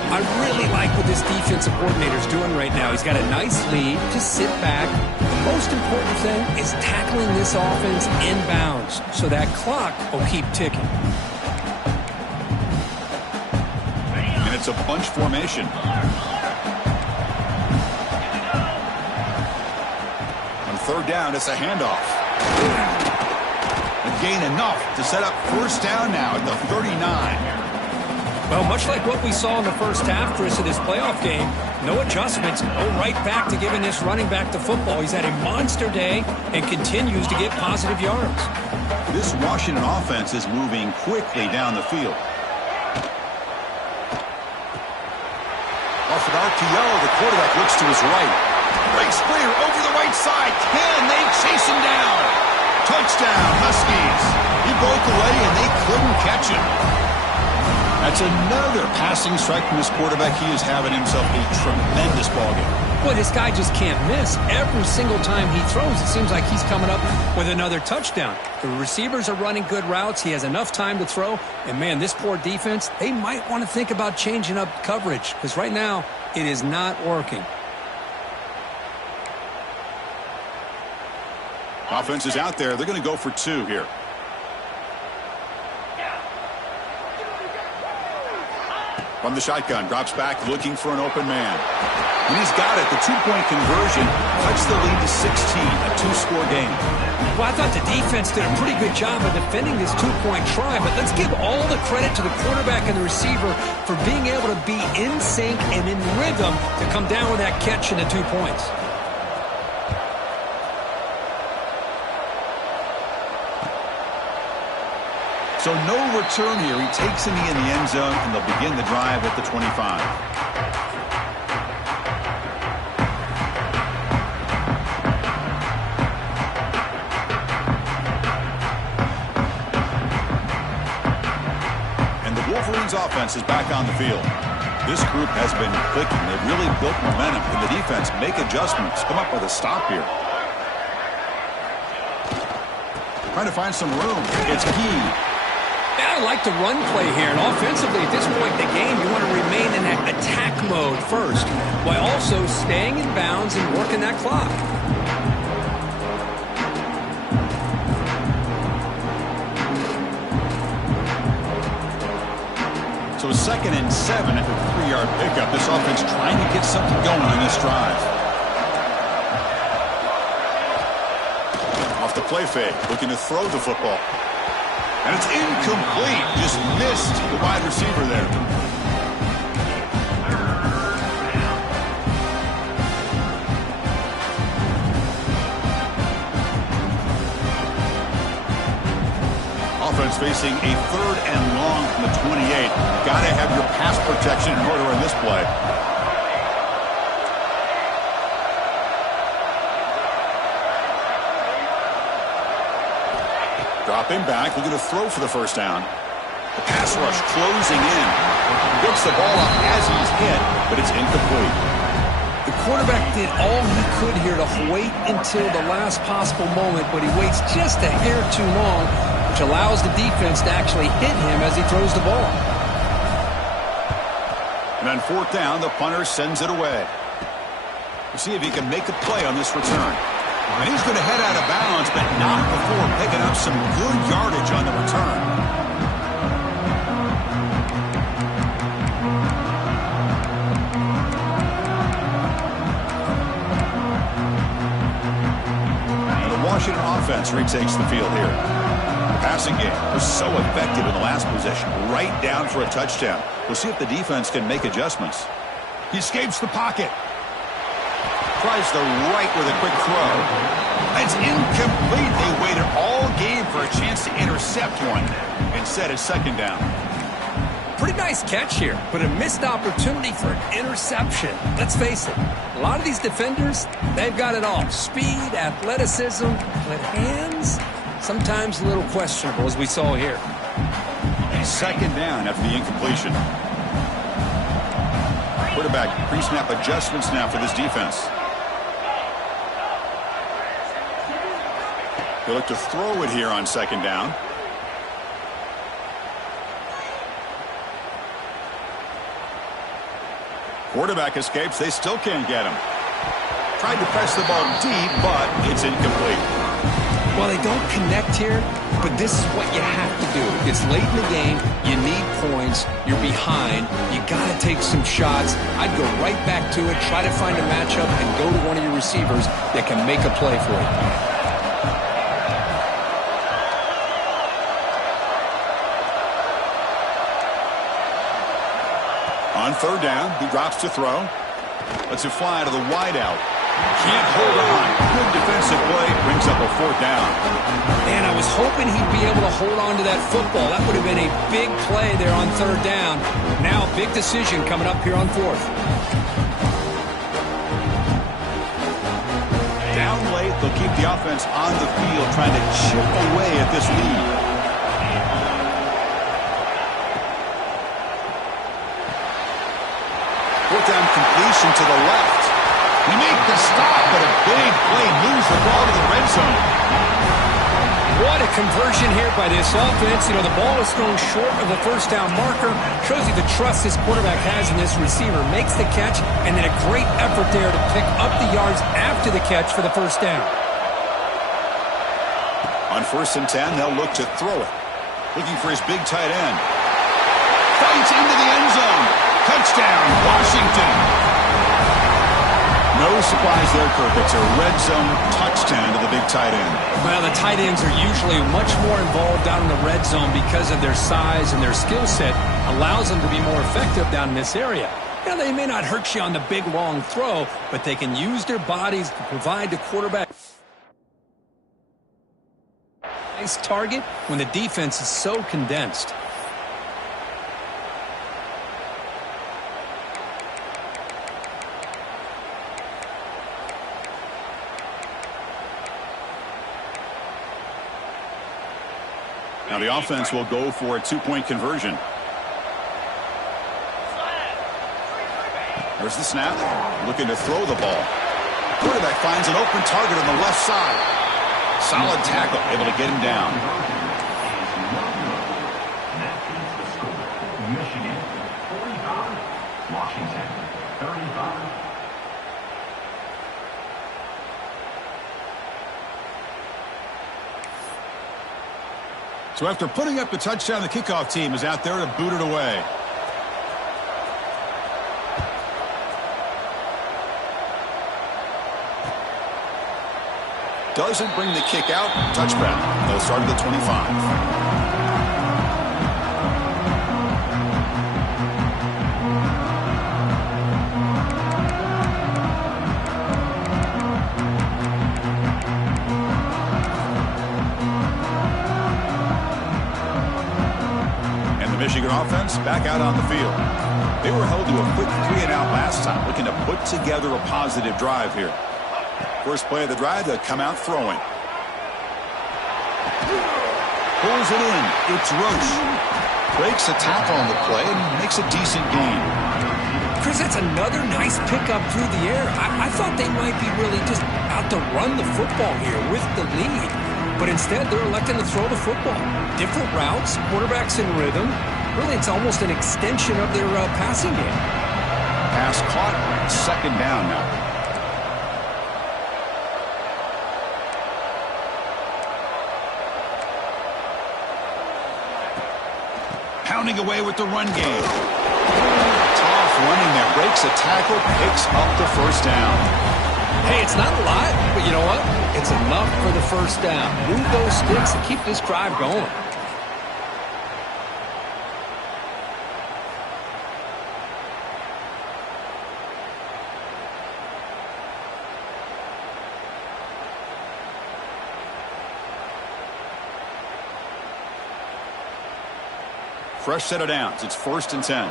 I really like what this defensive coordinator is doing right now. He's got a nice lead. Just sit back. The most important thing is tackling this offense inbounds so that clock will keep ticking. And it's a bunch formation. On third down, it's a handoff. Gain enough to set up first down now at the 39. Well, much like what we saw in the first half, Chris, of this playoff game, no adjustments, go right back to giving this running back the football. He's had a monster day and continues to get positive yards. This Washington offense is moving quickly down the field. Off an RPO, the quarterback looks to his right. Breaks clear over the right side. Can they chase him down? Touchdown, Huskies. He broke away, and they couldn't catch him. That's another passing strike from this quarterback. He is having himself a tremendous ballgame. Boy, this guy just can't miss. Every single time he throws, it seems like he's coming up with another touchdown. The receivers are running good routes. He has enough time to throw. And, man, this poor defense, they might want to think about changing up coverage because right now it is not working. Offense is out there. They're going to go for 2 here. From the shotgun, drops back looking for an open man. When he's got it, the 2-point conversion cuts the lead to 16, a 2-score game. Well, I thought the defense did a pretty good job of defending this 2-point try, but let's give all the credit to the quarterback and the receiver for being able to be in sync and in rhythm to come down with that catch and the 2 points. So no return here. He takes a knee in the end zone, and they'll begin the drive at the 25. And the Wolverines offense is back on the field. This group has been clicking. They've really built momentum. Can the defense make adjustments? Come up with a stop here. Trying to find some room. It's key. I like the run play here, and offensively at this point in the game, you want to remain in that attack mode first, while also staying in bounds and working that clock. So 2nd and 7 at the 3-yard pickup. This offense trying to get something going on this drive. Off the play fake, looking to throw the football. And it's incomplete. Just missed the wide receiver there. Offense facing a 3rd and long from the 28. Got to have your pass protection in order in this play. Dropping back, looking to throw for the first down. The pass rush closing in. Gets the ball up as he's hit, but it's incomplete. The quarterback did all he could here to wait until the last possible moment, but he waits just a hair too long, which allows the defense to actually hit him as he throws the ball. And on 4th down, the punter sends it away. We'll see if he can make a play on this return. And he's going to head out of bounds, but not before picking up some good yardage on the return. And the Washington offense retakes the field here. The passing game was so effective in the last possession, right down for a touchdown. We'll see if the defense can make adjustments. He escapes the pocket. Tries the right with a quick throw. It's incomplete. They waited all game for a chance to intercept one. Instead, it's 2nd down. Pretty nice catch here, but a missed opportunity for an interception. Let's face it, a lot of these defenders, they've got it all. Speed, athleticism, but hands, sometimes a little questionable, as we saw here. 2nd down after the incompletion. Quarterback pre-snap adjustments now for this defense. They look to throw it here on 2nd down. Quarterback escapes. They still can't get him. Tried to press the ball deep, but it's incomplete. Well, they don't connect here, but this is what you have to do. It's late in the game. You need points. You're behind. You got to take some shots. I'd go right back to it, try to find a matchup, and go to one of your receivers that can make a play for you. On 3rd down, he drops to throw. Lets it fly to the wideout. Can't hold on. Good defensive play. Brings up a 4th down. Man, I was hoping he'd be able to hold on to that football. That would have been a big play there on 3rd down. Now, big decision coming up here on 4th. Down late, they'll keep the offense on the field, trying to chip away at this lead. 4th down completion to the left. He made the stop, but a big play moves the ball to the red zone. What a conversion here by this offense. You know, the ball is thrown short of the 1st down marker. Shows you the trust this quarterback has in this receiver. Makes the catch, and then a great effort there to pick up the yards after the catch for the 1st down. On 1st and 10, they'll look to throw it. Looking for his big tight end. Fights into the end zone. Touchdown, Washington. No surprise there, Kirk. It's a red zone touchdown to the big tight end. Well, the tight ends are usually much more involved down in the red zone because of their size, and their skill set allows them to be more effective down in this area. Now, they may not hurt you on the big, long throw, but they can use their bodies to provide the quarterback nice target when the defense is so condensed. Now the offense will go for a 2-point conversion. There's the snap. Looking to throw the ball. Quarterback finds an open target on the left side. Solid tackle, able to get him down. Michigan 45, Washington 35. So after putting up the touchdown, the kickoff team is out there to boot it away. Doesn't bring the kick out. Touchback. They'll start at the 25. Michigan offense back out on the field. They were held to a quick 3-and-out last time, looking to put together a positive drive here. First play of the drive, they'll come out throwing. Pulls it in. It's Roche. Breaks a tackle on the play and makes a decent gain. Chris, that's another nice pickup through the air. I thought they might be really just out to run the football here with the lead. But instead, they're electing to throw the football. Different routes, quarterbacks in rhythm. Really, it's almost an extension of their passing game. Pass caught. Second down now. Pounding away with the run game. Tough running there. Breaks a tackle. Picks up the first down. Hey, it's not a lot, but you know what? It's enough for the first down. Move those sticks and keep this drive going. Fresh set of downs. It's 1st and 10.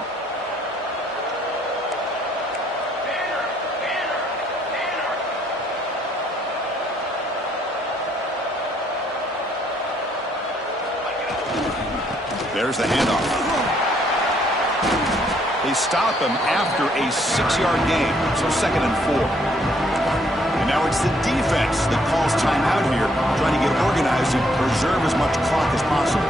There's the handoff. They stop him after a 6-yard gain, so 2nd and 4. And now it's the defense that calls timeout here, trying to get organized and preserve as much clock as possible.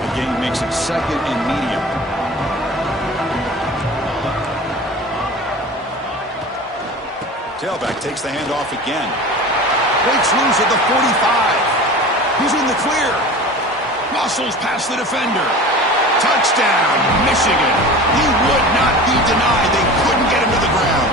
The game makes it 2nd and medium. Tailback takes the handoff again. Breaks loose at the 45. He's in the clear. Muscles past the defender. Touchdown, Michigan. He would not be denied. They couldn't get him to the ground.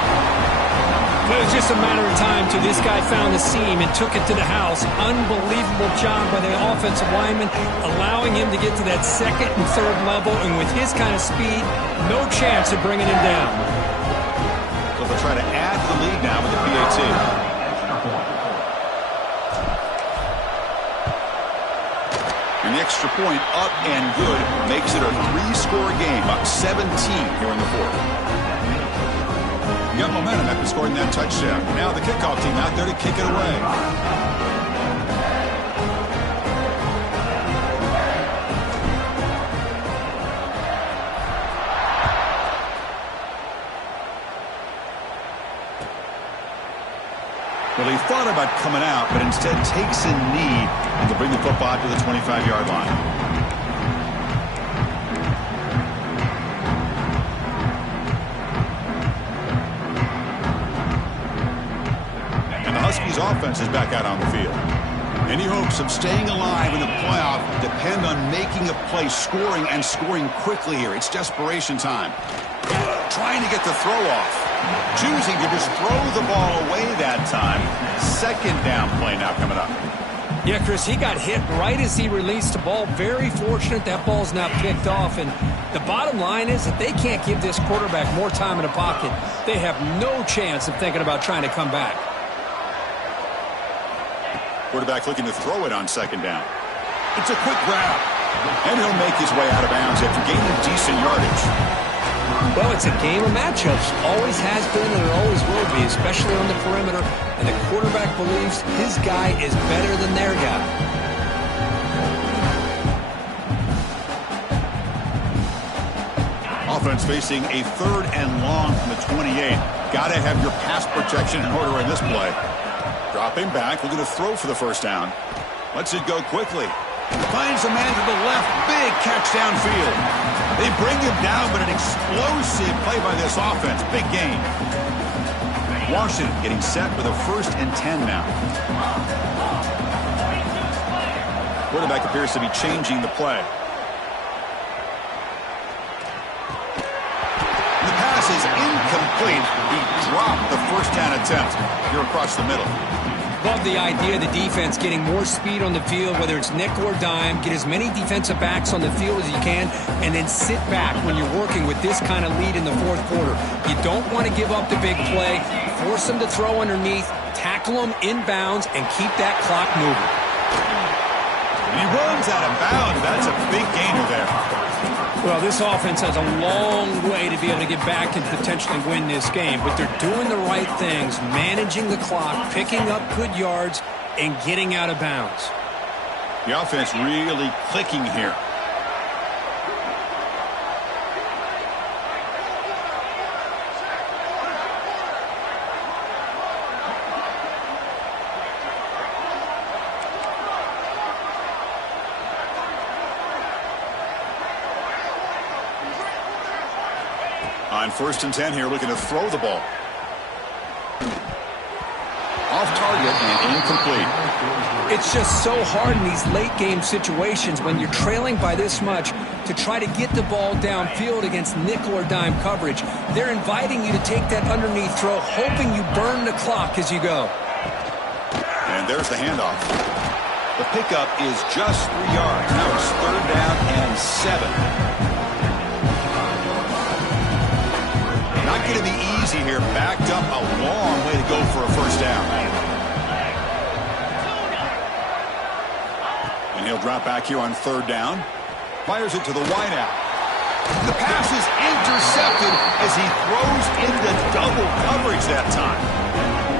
It was just a matter of time till this guy found the seam and took it to the house. Unbelievable job by the offensive lineman, allowing him to get to that 2nd and 3rd level, and with his kind of speed, no chance of bringing him down. So they'll try to add to the lead now with the PAT. And the extra point up and good makes it a 3-score game, up 17 here in the 4th. Got momentum after scoring that touchdown. Now the kickoff team out there to kick it away. Well, he thought about coming out, but instead takes a knee and to bring the football to the 25-yard line. Huskies offense is back out on the field. Any hopes of staying alive in the playoff depend on making a play, scoring, and scoring quickly here. It's desperation time. Trying to get the throw off. Choosing to just throw the ball away that time. 2nd down play now coming up. Yeah, Chris, he got hit right as he released the ball. Very fortunate that ball's now picked off. And the bottom line is that they can't give this quarterback more time in the pocket. They have no chance of thinking about trying to come back. Quarterback looking to throw it on 2nd down. It's a quick grab. And he'll make his way out of bounds after gaining decent yardage. Well, it's a game of matchups. Always has been and it always will be, especially on the perimeter. And the quarterback believes his guy is better than their guy. offense facing a 3rd and long from the 28. Got to have your pass protection in order in this play. Dropping back, looking to throw for the first down. Lets it go quickly. Finds a man to the left. Big catch downfield. They bring him down, but an explosive play by this offense. Big gain. Washington getting set with a 1st and 10 now. Quarterback appears to be changing the play. The pass is incomplete. He dropped the first down attempt here across the middle. Love the idea of the defense getting more speed on the field, whether it's nickel or dime. Get as many defensive backs on the field as you can, and then sit back when you're working with this kind of lead in the 4th quarter. You don't want to give up the big play. Force them to throw underneath, tackle them inbounds, and keep that clock moving. And he runs out of bounds. That's a big gainer there. Well, this offense has a long way to be able to get back and potentially win this game, but they're doing the right things, managing the clock, picking up good yards, and getting out of bounds. The offense really clicking here. On 1st and 10 here, looking to throw the ball. Off target and incomplete. It's just so hard in these late game situations when you're trailing by this much to try to get the ball downfield against nickel or dime coverage. They're inviting you to take that underneath throw, hoping you burn the clock as you go. And there's the handoff. The pickup is just 3 yards. Now it's 3rd down and 7. Not going to be easy here. Backed up a long way to go for a first down. And he'll drop back here on 3rd down. Fires it to the wideout. The pass is intercepted as he throws into double coverage that time.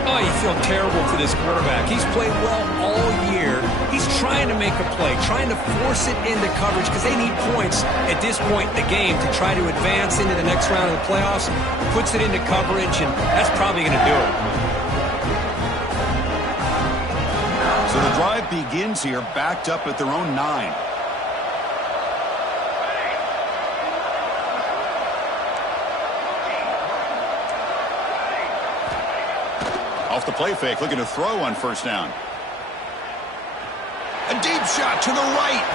Oh, you feel terrible for this quarterback. He's played well all year. He's trying to make a play, trying to force it into coverage because they need points at this point in the game to try to advance into the next round of the playoffs. Puts it into coverage, and that's probably going to do it. So the drive begins here, backed up at their own 9. Off the play fake, looking to throw on 1st down. A deep shot to the right.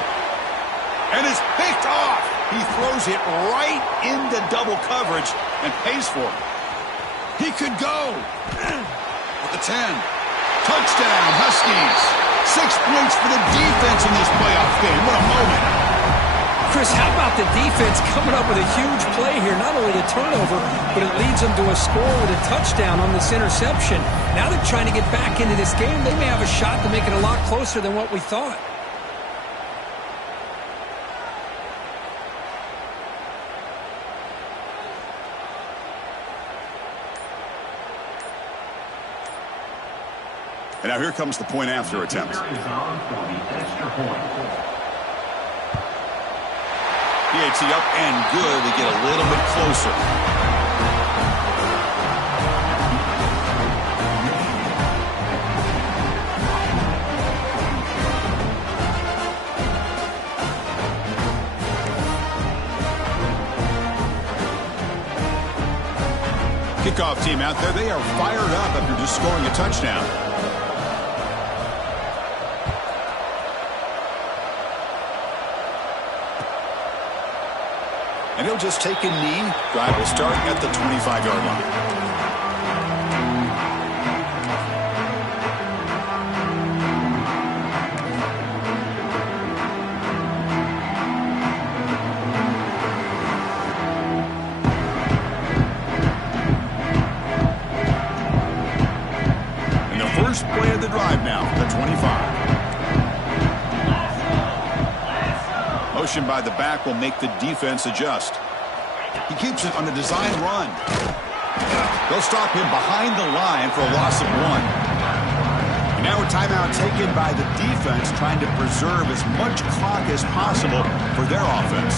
And it's picked off. He throws it right into double coverage and pays for it. He could go. At the 10. Touchdown, Huskies. 6 points for the defense in this playoff game. What a moment. Chris, how about the defense coming up with a huge play here? Not only the turnover, but it leads them to a score with a touchdown on this interception. Now they're trying to get back into this game. They may have a shot to make it a lot closer than what we thought. And now here comes the point after attempt. PAT up and good to get a little bit closer. Kickoff team out there, they are fired up after just scoring a touchdown. And he'll just take a knee. Drive will start at the 25-yard line. And the first play of the drive now, the 25. Motion by the back will make the defense adjust. He keeps it on a design run. They'll stop him behind the line for a loss of 1. And now a timeout taken by the defense, trying to preserve as much clock as possible for their offense.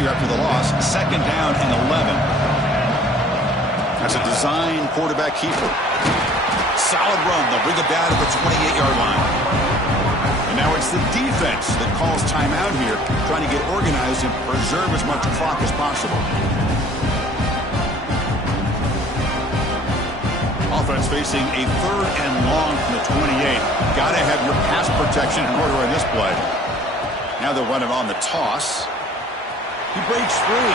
here after the loss. 2nd down and 11. That's a design quarterback keeper. Solid run. They'll bring it down to the 28-yard line. And now it's the defense that calls timeout here, trying to get organized and preserve as much clock as possible. Offense facing a 3rd and long from the 28. Got to have your pass protection in order in this play. Now they'll run it on the toss. He breaks free.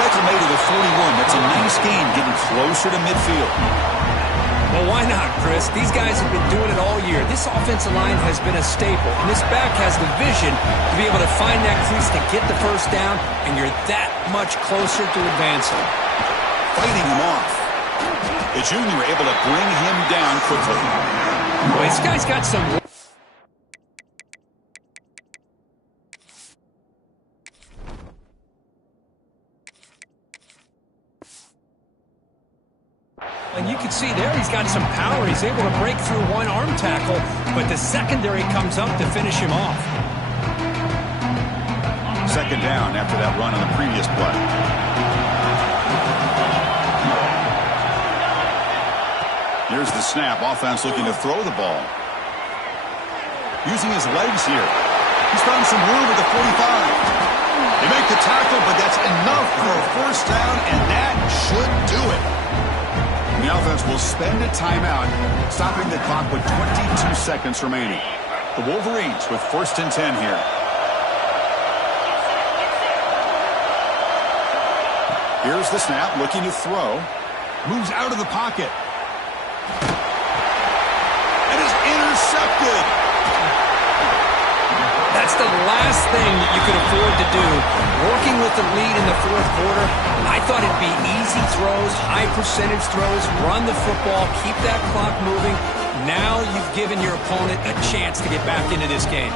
Tackle made to the 41. That's a nice gain, getting closer to midfield. Well, why not, Chris? These guys have been doing it all year. This offensive line has been a staple, and this back has the vision to be able to find that crease to get the first down, and you're that much closer to advancing. Fighting him off. The junior able to bring him down quickly. Well, this guy's got some... And you can see there he's got some power. He's able to break through one arm tackle, but the secondary comes up to finish him off. 2nd down after that run on the previous play. Here's the snap. Offense looking to throw the ball. Using his legs here. He's found some room at the 45. They make the tackle, but that's enough for a 1st down, and that should do it. The offense will spend a timeout, stopping the clock with 22 seconds remaining. The Wolverines with 1st and 10 here. Here's the snap, looking to throw. Moves out of the pocket. And is intercepted. That's the last thing that you could afford to do. Working with the lead in the 4th quarter, I thought it'd be easy throws, high percentage throws, run the football, keep that clock moving. Now you've given your opponent a chance to get back into this game.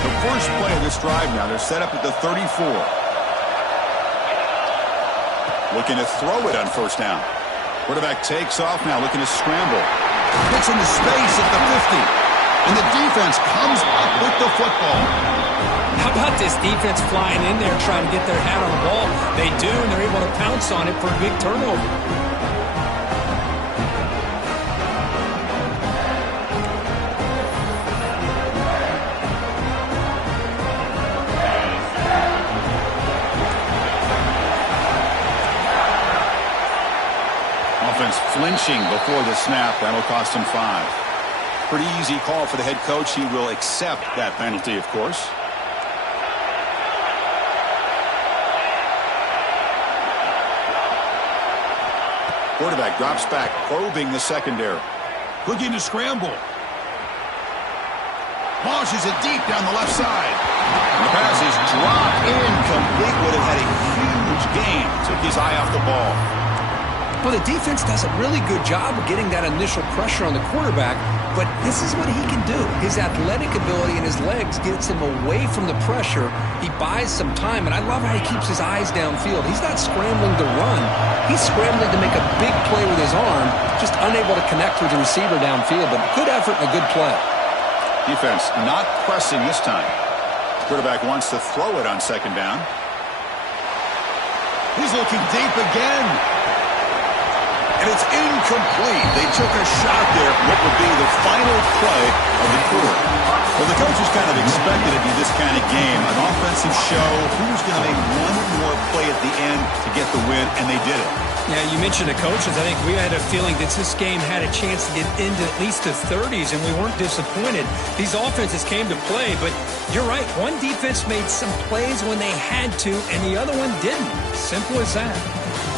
The first play of this drive now, they're set up at the 34. Looking to throw it on 1st down. Quarterback takes off now, looking to scramble. Gets into space at the 50. And the defense comes up with the football. How about this defense flying in there trying to get their hat on the ball? They do, and they're able to pounce on it for a big turnover. Offense flinching before the snap. That'll cost him 5. Pretty easy call for the head coach. He will accept that penalty, of course. Quarterback drops back, probing the secondary. Looking to scramble. Launches it deep down the left side. And the pass is dropped incomplete. Would have had a huge gain. Took his eye off the ball. Well, the defense does a really good job of getting that initial pressure on the quarterback, but this is what he can do. His athletic ability and his legs gets him away from the pressure. He buys some time, and I love how he keeps his eyes downfield. He's not scrambling to run. He's scrambling to make a big play with his arm, just unable to connect with the receiver downfield, but good effort and a good play. Defense not pressing this time. Quarterback wants to throw it on 2nd down. He's looking deep again. And it's incomplete. They took a shot there for what would be the final play of the quarter. Well, the coaches kind of expected it to be this kind of game. An offensive show. Who's going to make one more play at the end to get the win, and they did it. Yeah, you mentioned the coaches. I think we had a feeling that this game had a chance to get into at least the 30s, and we weren't disappointed. These offenses came to play, but you're right. One defense made some plays when they had to, and the other one didn't. Simple as that.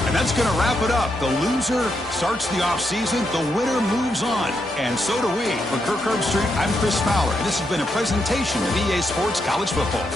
And that's going to wrap it up. The loser starts the offseason. The winner moves on. And so do we. For Kirk Herbstreit, I'm Chris Fowler. And this has been a presentation of EA Sports College Football.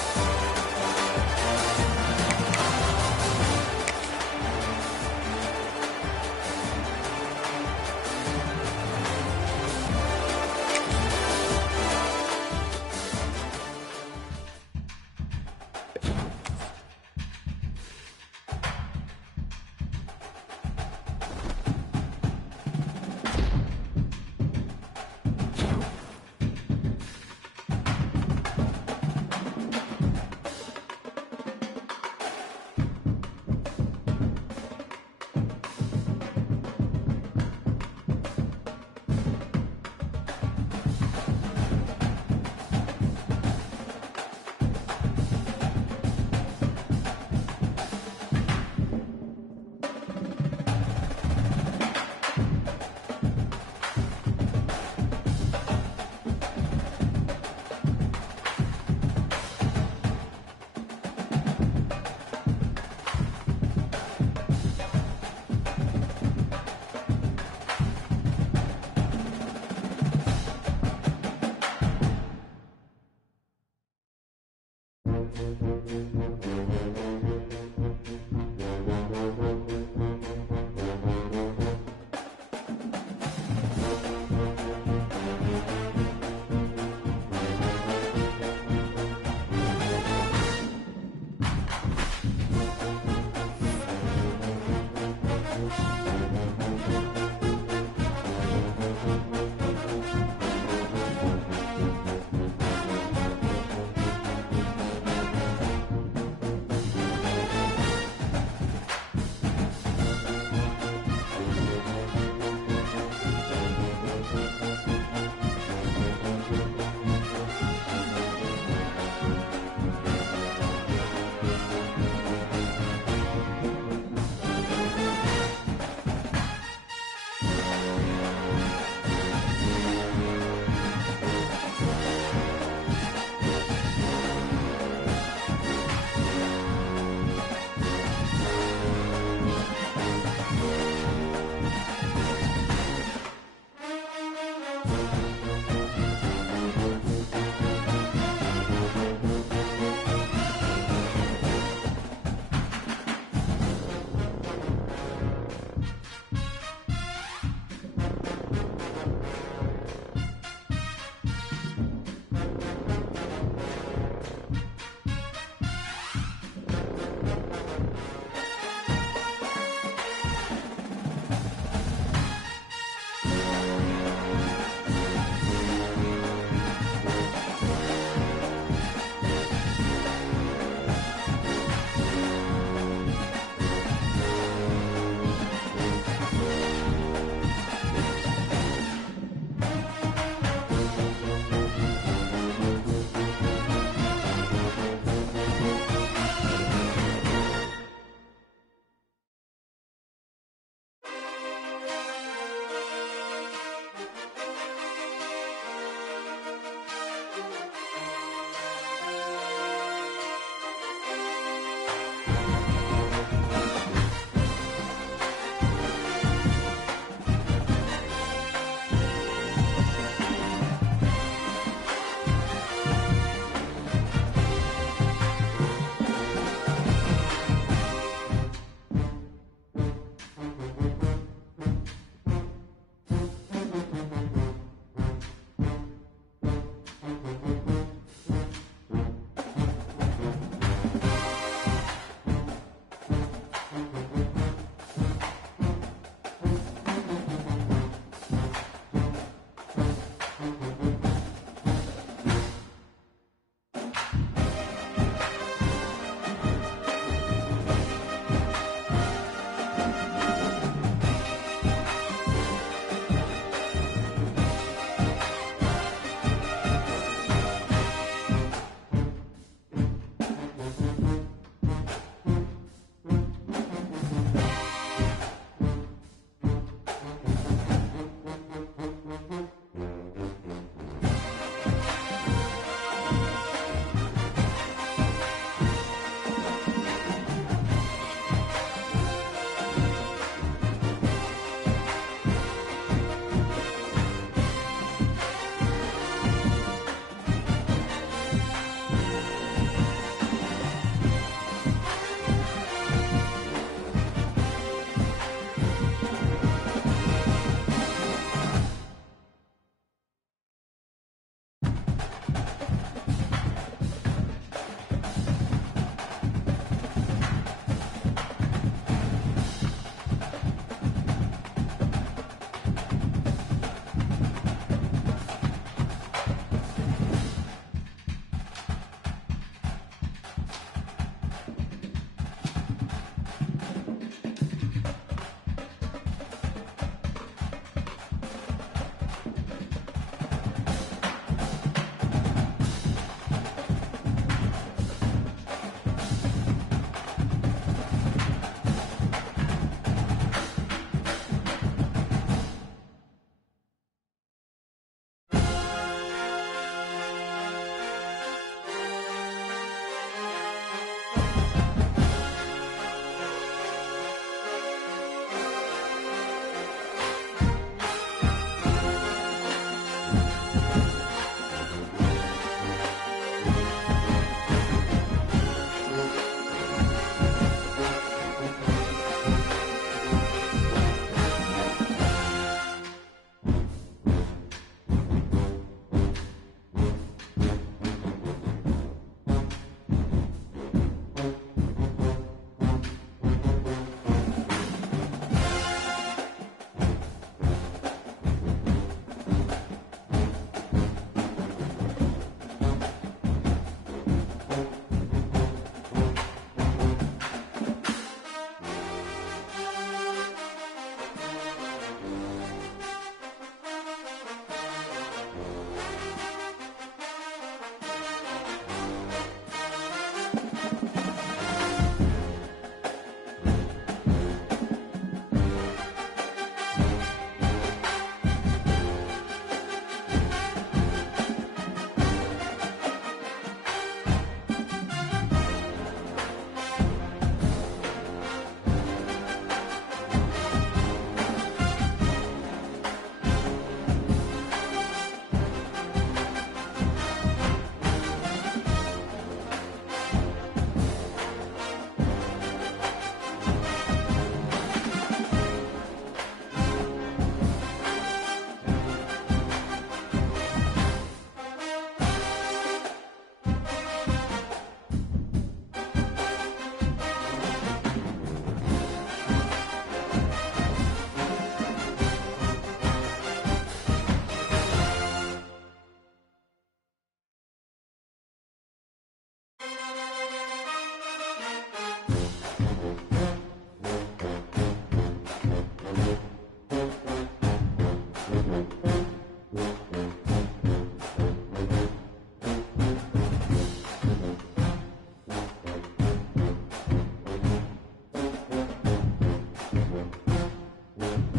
Washington.